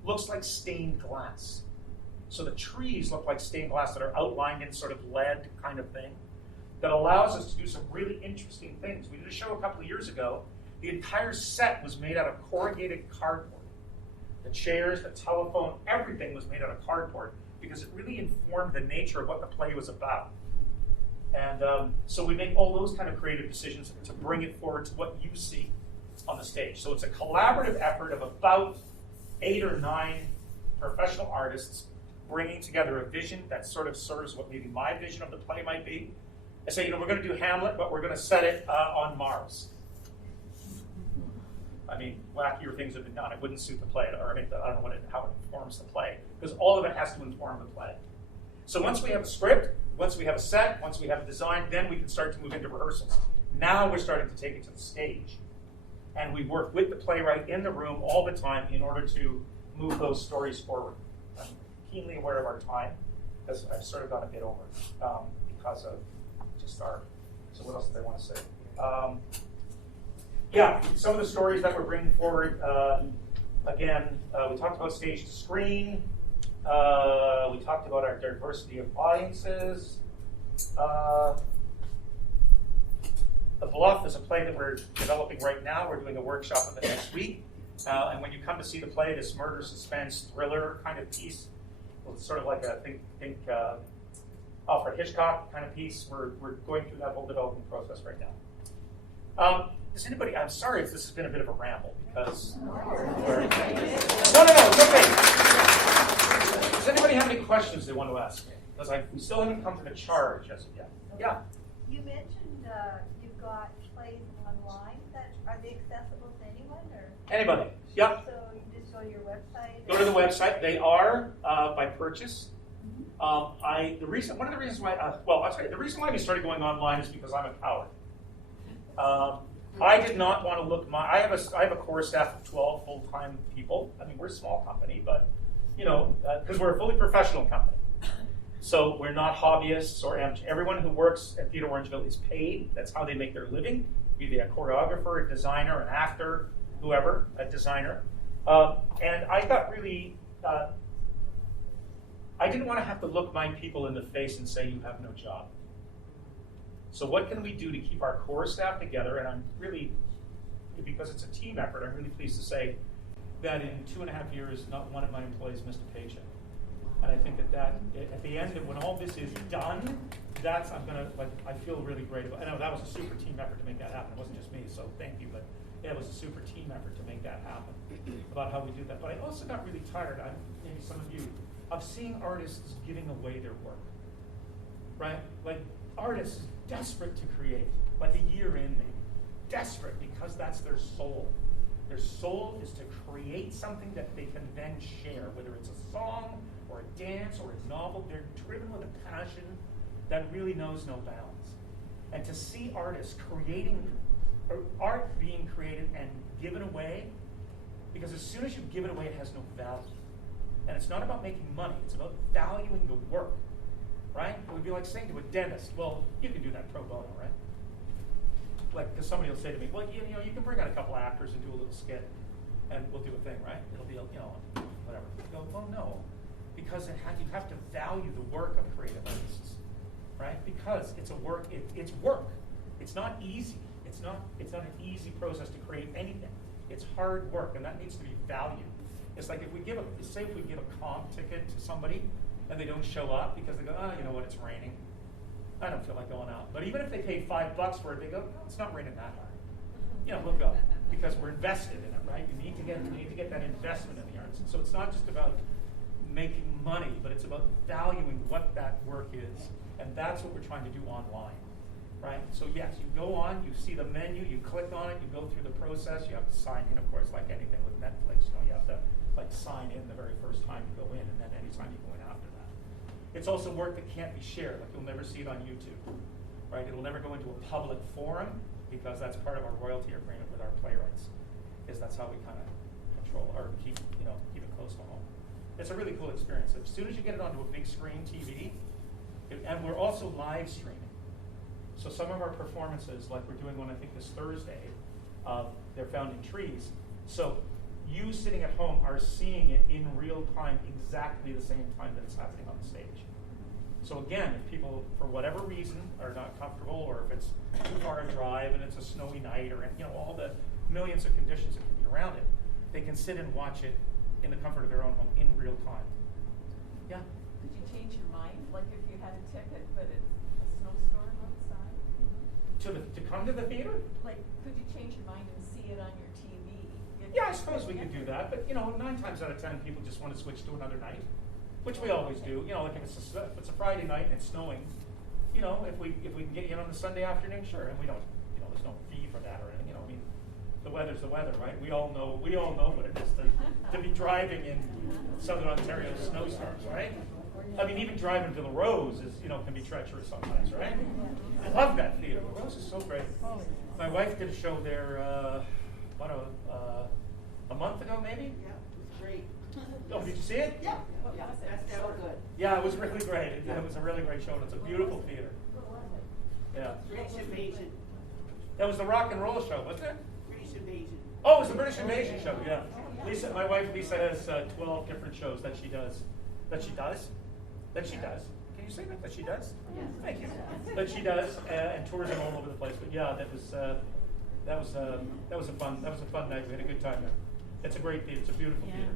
looks like stained glass. So the trees look like stained glass that are outlined in sort of lead kind of thing that allows us to do some really interesting things. We did a show a couple of years ago. The entire set was made out of corrugated cardboard. The chairs, the telephone, everything was made out of cardboard because it really informed the nature of what the play was about. And so we make all those kind of creative decisions to bring it forward to what you see on the stage. So it's a collaborative effort of about 8 or 9 professional artists bringing together a vision that sort of serves what maybe my vision of the play might be. I say, we're going to do Hamlet, but we're going to set it on Mars. I mean, wackier things have been done. It wouldn't suit the play, or I don't know how it informs the play, because all of it has to inform the play. So once we have a script, once we have a set, once we have a design, then we can start to move into rehearsals. Now we're starting to take it to the stage. And we work with the playwright in the room all the time in order to move those stories forward. I'm keenly aware of our time, because I've sort of gone a bit over because of just our. So what else did I want to say? Some of the stories that we're bringing forward. Again, we talked about stage to screen. We talked about our diversity of audiences. The Bluff is a play that we're developing right now. We're doing a workshop of it next week. And when you come to see the play, this murder, suspense, thriller kind of piece, well, it's sort of like a think Alfred Hitchcock kind of piece. We're going through that whole development process right now. Does anybody? I'm sorry if this has been a bit of a ramble because. No, it's okay. Does anybody have any questions they want to ask me? Because we still haven't come to the charge as of yet. Yeah. You mentioned you've got plays online. Are they accessible to anyone or? Anybody? Yeah. So you just go to your website. Go to the website. They are by purchase. One of the reasons why I'll tell you, the reason why we started going online is because I'm a coward. I did not want to look. I have a core staff of 12 full-time people. I mean, we're a small company, but because we're a fully professional company, so we're not hobbyists or amateurs. Everyone who works at Theatre Orangeville is paid. That's how they make their living. Be they a choreographer, a designer, an actor, whoever, a designer. And I got really. I didn't want to have to look my people in the face and say, you have no job. So what can we do to keep our core staff together? And I'm really, because it's a team effort, I'm really pleased to say that in 2.5 years, not one of my employees missed a paycheck. And I think that at the end, when all this is done, I feel really great about it. I know that was a super team effort to make that happen. It wasn't just me, so thank you, but it was a super team effort to make that happen, about how we do that. But I also got really tired, maybe some of you, of seeing artists giving away their work, right? Like artists desperate to create, like a year in maybe, desperate because that's their soul. Their soul is to create something that they can then share, whether it's a song or a dance or a novel. They're driven with a passion that really knows no bounds. And to see artists creating, or art being created and given away, because as soon as you give it away, it has no value. And it's not about making money, it's about valuing the work, right? It would be like saying to a dentist, well, you can do that pro bono, right? Like, because somebody will say to me, well, you can bring out a couple actors and do a little skit, and we'll do a thing, right? It'll be, whatever. You go, well, no, because you have to value the work of creative artists, right? Because it's a work, it's work. It's not easy. It's not an easy process to create anything. It's hard work, and that needs to be valued. It's like if we give a comp ticket to somebody and they don't show up because they go, you know what, it's raining. I don't feel like going out. But even if they paid $5 for it, they go, no, it's not raining that hard. We'll go because we're invested in it, right? You need to get that investment in the arts. And so it's not just about making money, but it's about valuing what that work is. And that's what we're trying to do online, right? So yes, you go on, you see the menu, you click on it, you go through the process, you have to sign in, of course, like anything with Netflix, you have to sign in the very first time you go in, and then anytime you go in after that. It's also work that can't be shared, like you'll never see it on YouTube, right? It'll never go into a public forum because that's part of our royalty agreement with our playwrights, is that's how we kind of control or keep it close to home. It's a really cool experience. As soon as you get it onto a big screen TV, and we're also live streaming. So some of our performances, like we're doing one I think this Thursday, they're found in trees. So you sitting at home are seeing it in real time, exactly the same time that it's happening on the stage. So again, if people, for whatever reason, are not comfortable, or if it's too far a drive and it's a snowy night, or all the millions of conditions that can be around it, they can sit and watch it in the comfort of their own home in real time. Yeah? Could you change your mind, like if you had a ticket, but it's a snowstorm outside? To come to the theater? Like, could you change your mind and see it on your TV? Yeah, I suppose we could do that, but 9 times out of 10 people just want to switch to another night, which we always do. Like if it's a Friday night and it's snowing, if we can get you in on the Sunday afternoon, sure. And we don't, there's no fee for that or anything. The weather weather's the weather, right? We all know what it is to be driving in southern Ontario snowstorms, right? I mean, even driving to the Rose is, can be treacherous sometimes, right? I love that theater. The Rose is so great. My wife did a show there, a month ago, maybe? Yeah, it was great. Oh, did you see it? Yeah. That's so good. Yeah, it was really great. It was a really great show, and it's a beautiful theater. Yeah. British Invasion. That was the rock and roll show, wasn't it? British Invasion. Oh, it was the British Invasion show, yeah. Lisa, my wife Lisa has 12 different shows that she does. That she does? Can you say that? That she does? Yes. Thank you. That she does, and tours them all over the place. But yeah, that was a fun night. We had a good time there. It's a great theater. It's a beautiful theater.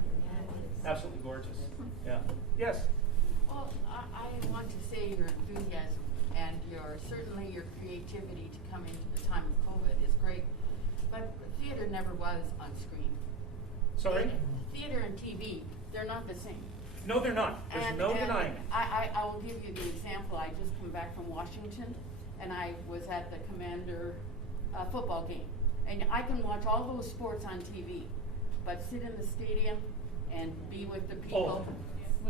Absolutely gorgeous. Yeah. Yes. Well, I want to say your enthusiasm and certainly your creativity to come into the time of COVID is great. But theater never was on screen. Sorry? Theater and TV, they're not the same. No, they're not. There's no denying it. I will give you the example. I just come back from Washington, and I was at the Commander football game. And I can watch all those sports on TV, but sit in the stadium and be with the people.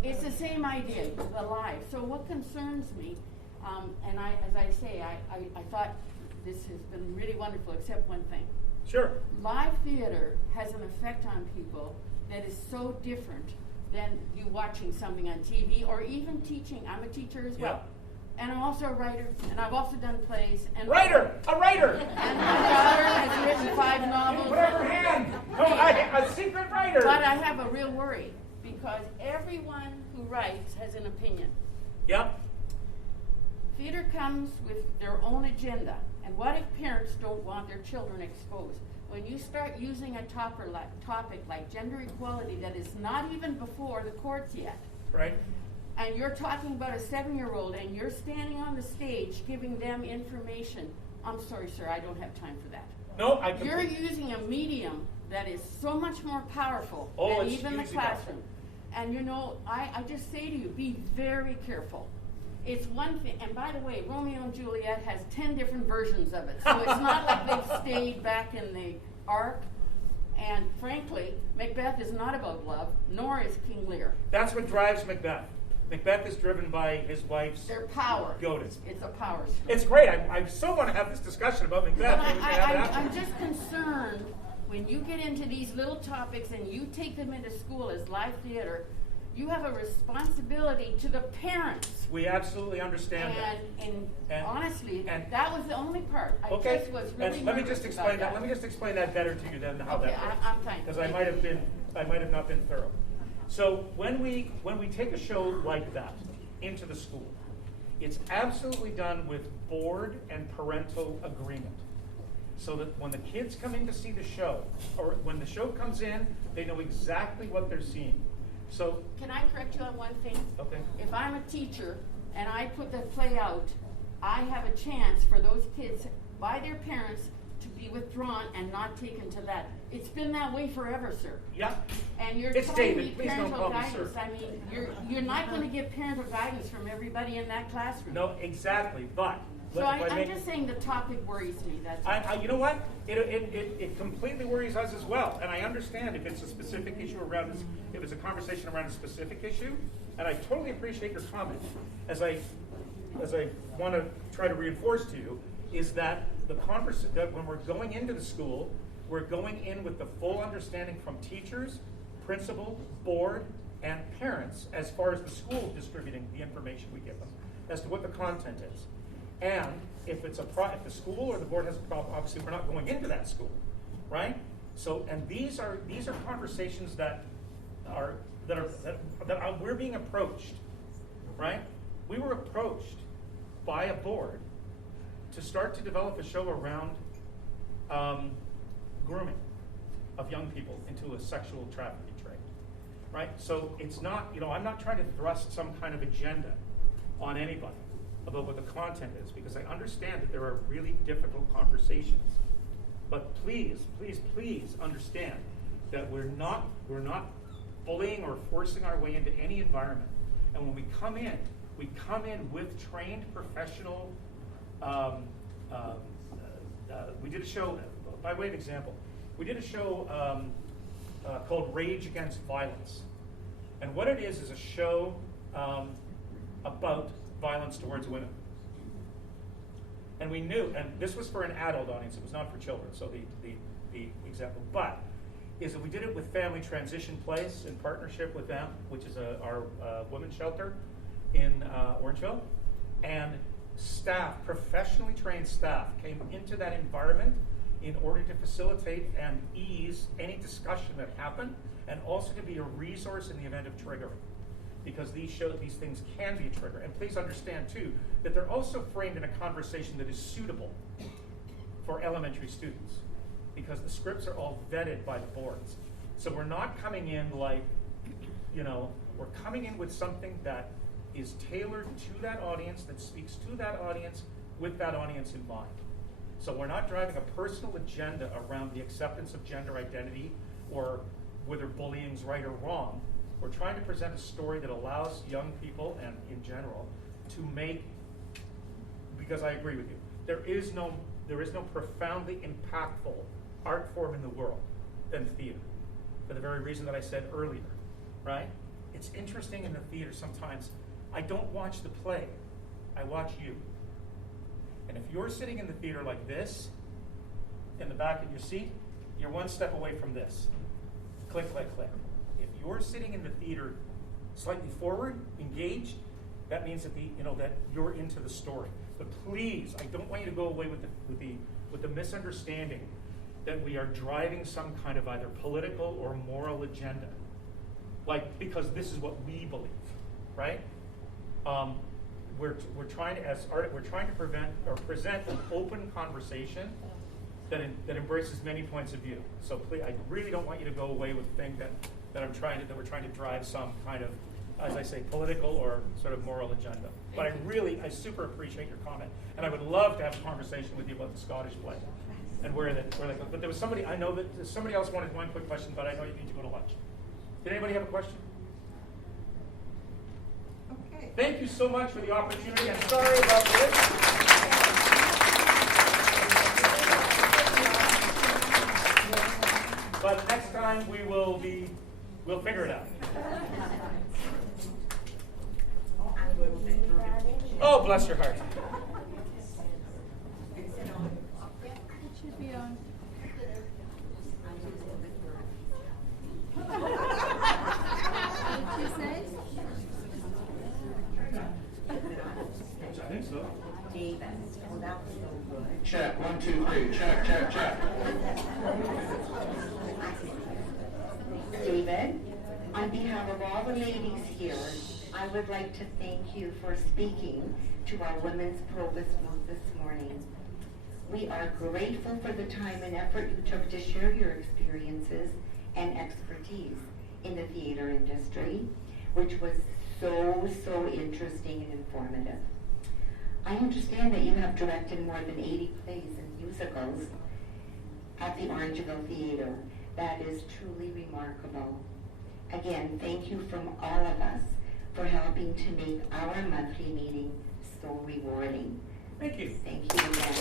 It's the same idea, the live. So what concerns me, and as I say, I thought this has been really wonderful, except one thing. Sure. Live theater has an effect on people that is so different than you watching something on TV or even teaching. I'm a teacher as well. Yeah. And I'm also a writer, and I've also done plays. And a writer! And my daughter has written 5 novels. Put up her hand! A secret writer! But I have a real worry, because everyone who writes has an opinion. Yeah. Theater comes with their own agenda. And what if parents don't want their children exposed? When you start using a topic like gender equality that is not even before the courts yet, right? And you're talking about a 7-year-old and you're standing on the stage giving them information, I'm sorry, sir, I don't have time for that. No, You're using a medium that is so much more powerful than even the classroom. And I just say to you, be very careful. It's one thing, and by the way, Romeo and Juliet has 10 different versions of it. So it's not like they've stayed back in the ark. And frankly, Macbeth is not about love, nor is King Lear. That's what drives Macbeth. Macbeth is driven by his wife's their power. Goaded. It's a power story. It's great. I so want to have this discussion about Macbeth. But I'm just concerned when you get into these little topics and you take them into school as live theater. You have a responsibility to the parents. We absolutely understand that. And honestly, that was the only part. I just was really let me just explain that. Let me just explain that better to you than how that works. I'm fine. Because I might have not been thorough. So when we take a show like that into the school, it's absolutely done with board and parental agreement. So that when the kids come in to see the show, or when the show comes in, they know exactly what they're seeing. So can I correct you on one thing? Okay. If I'm a teacher and I put the play out, I have a chance for those kids by their parents to be withdrawn and not taken to that. It's been that way forever, sir. Yeah. And you're telling me parental guidance. I mean, you're not going to get parental guidance from everybody in that classroom. No, exactly. But so I'm just saying the topic worries me. That's you know what? It completely worries us as well. And I understand if it's a specific issue around this, if it's a conversation around a specific issue, and I totally appreciate your comment. As I want to try to reinforce to you, is that that when we're going into the school, we're going in with the full understanding from teachers, principal, board, and parents as far as the school distributing the information we give them as to what the content is. And if it's if the school or the board has a problem, obviously we're not going into that school, right? So, and these are conversations that we're being approached, right? We were approached by a board to start to develop a show around grooming of young people into a sexual trafficking trade, right? So it's not, I'm not trying to thrust some kind of agenda on anybody about what the content is, because I understand that there are really difficult conversations. But please, please, please understand that we're not bullying or forcing our way into any environment. And when we come in with trained professional. We did a show, by way of example, we did a show called Rage Against Violence. And what it is a show about violence towards women. And we knew, and this was for an adult audience, it was not for children, so the example, but is that we did it with Family Transition Place in partnership with them, which is our women's shelter in Orangeville. And staff, professionally trained staff, came into that environment in order to facilitate and ease any discussion that happened, and also to be a resource in the event of triggering. Because these things can be a trigger. And please understand too, that they're also framed in a conversation that is suitable for elementary students. Because the scripts are all vetted by the boards. So we're not coming in like, we're coming in with something that is tailored to that audience, that speaks to that audience, with that audience in mind. So we're not driving a personal agenda around the acceptance of gender identity or whether bullying's right or wrong. We're trying to present a story that allows young people, and in general, to make, because I agree with you, there is no profoundly impactful art form in the world than theater, for the very reason that I said earlier, right? It's interesting in the theater sometimes, I don't watch the play, I watch you. And if you're sitting in the theater like this, in the back of your seat, you're one step away from this. Click, click, click. If you're sitting in the theater slightly forward, engaged, that means that that you're into the story. But please, I don't want you to go away with the misunderstanding that we are driving some kind of either political or moral agenda, because this is what we believe, right? We're trying to present an open conversation that embraces many points of view. So please, I really don't want you to go away with the thing that we're trying to drive some kind of, as I say, political or sort of moral agenda. But I super appreciate your comment, and I would love to have a conversation with you about the Scottish play and where they go. But there was somebody, I know that somebody else wanted one quick question, but I know you need to go to lunch. Did anybody have a question? Okay. Thank you so much for the opportunity. I'm sorry about this. But next time we'll figure it out. Oh, bless your heart. It should be on. What did you say? I think so. David, well, that was so good. Check, 1, 2, 3, check. David, on behalf of all the ladies here, I would like to thank you for speaking to our Women's Probus Oct this morning. We are grateful for the time and effort you took to share your experiences and expertise in the theater industry, which was so interesting and informative. I understand that you have directed more than 80 plays and musicals at the Orangeville Theater. That is truly remarkable. Again, thank you from all of us for helping to make our monthly meeting so rewarding. Thank you. Thank you again.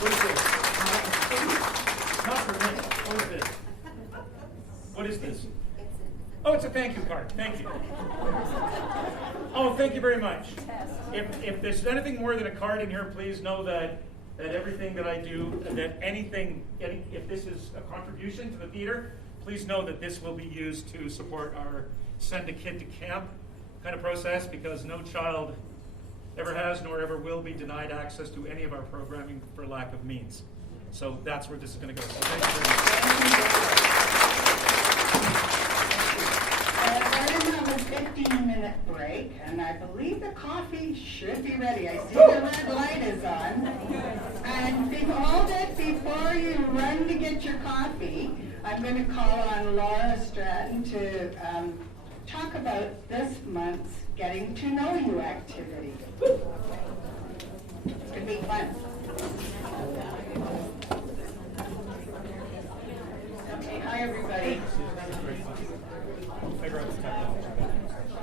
What is this? Not for me. What is this? What is this? Oh, it's a thank you card. Thank you. Oh, thank you very much. If there's anything more than a card in here, please know that everything that I do, if this is a contribution to the theater, please know that this will be used to support our send a kid to camp kind of process, because no child ever has nor ever will be denied access to any of our programming for lack of means. So that's where this is going to go. So thank you very much. We're going to have a 15-minute break, and I believe the coffee should be ready. I see the red light is on. And before you run to get your coffee, I'm going to call on Laura Stratton to talk about this month's Getting to Know You activity. It's going to be fun. Okay, hi everybody.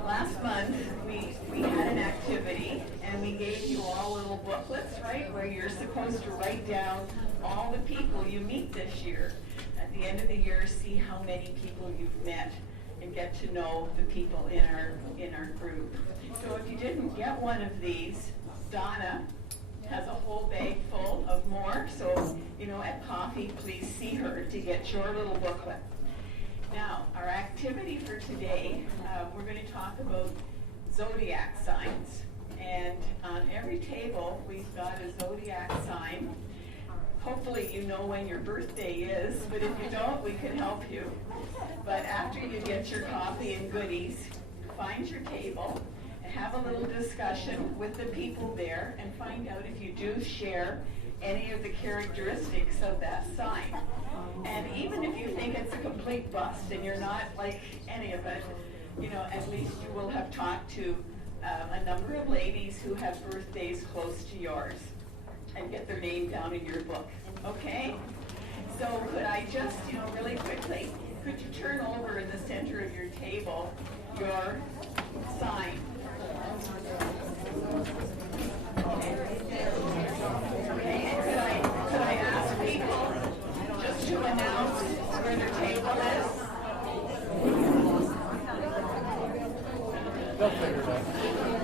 Last month we had an activity and we gave you all little booklets right, where you're supposed to write down all the people you meet this year. At the end of the year, see how many people you've met and get to know the people in our group. So if you didn't get one of these, Donna has a whole bag full of more. So, at coffee, please see her to get your little booklet. Now, our activity for today, we're going to talk about zodiac signs. And on every table, we've got a zodiac sign. Hopefully you know when your birthday is, but if you don't, we can help you. But after you get your coffee and goodies, find your table and have a little discussion with the people there and find out if you do share any of the characteristics of that sign. And even if you think it's a complete bust and you're not like any of it, at least you will have talked to a number of ladies who have birthdays close to yours and get their name down in your book, okay? So could I just, really quickly, could you turn over in the center of your table your sign? Okay, and could I ask people just to announce where their table is? They'll figure it out.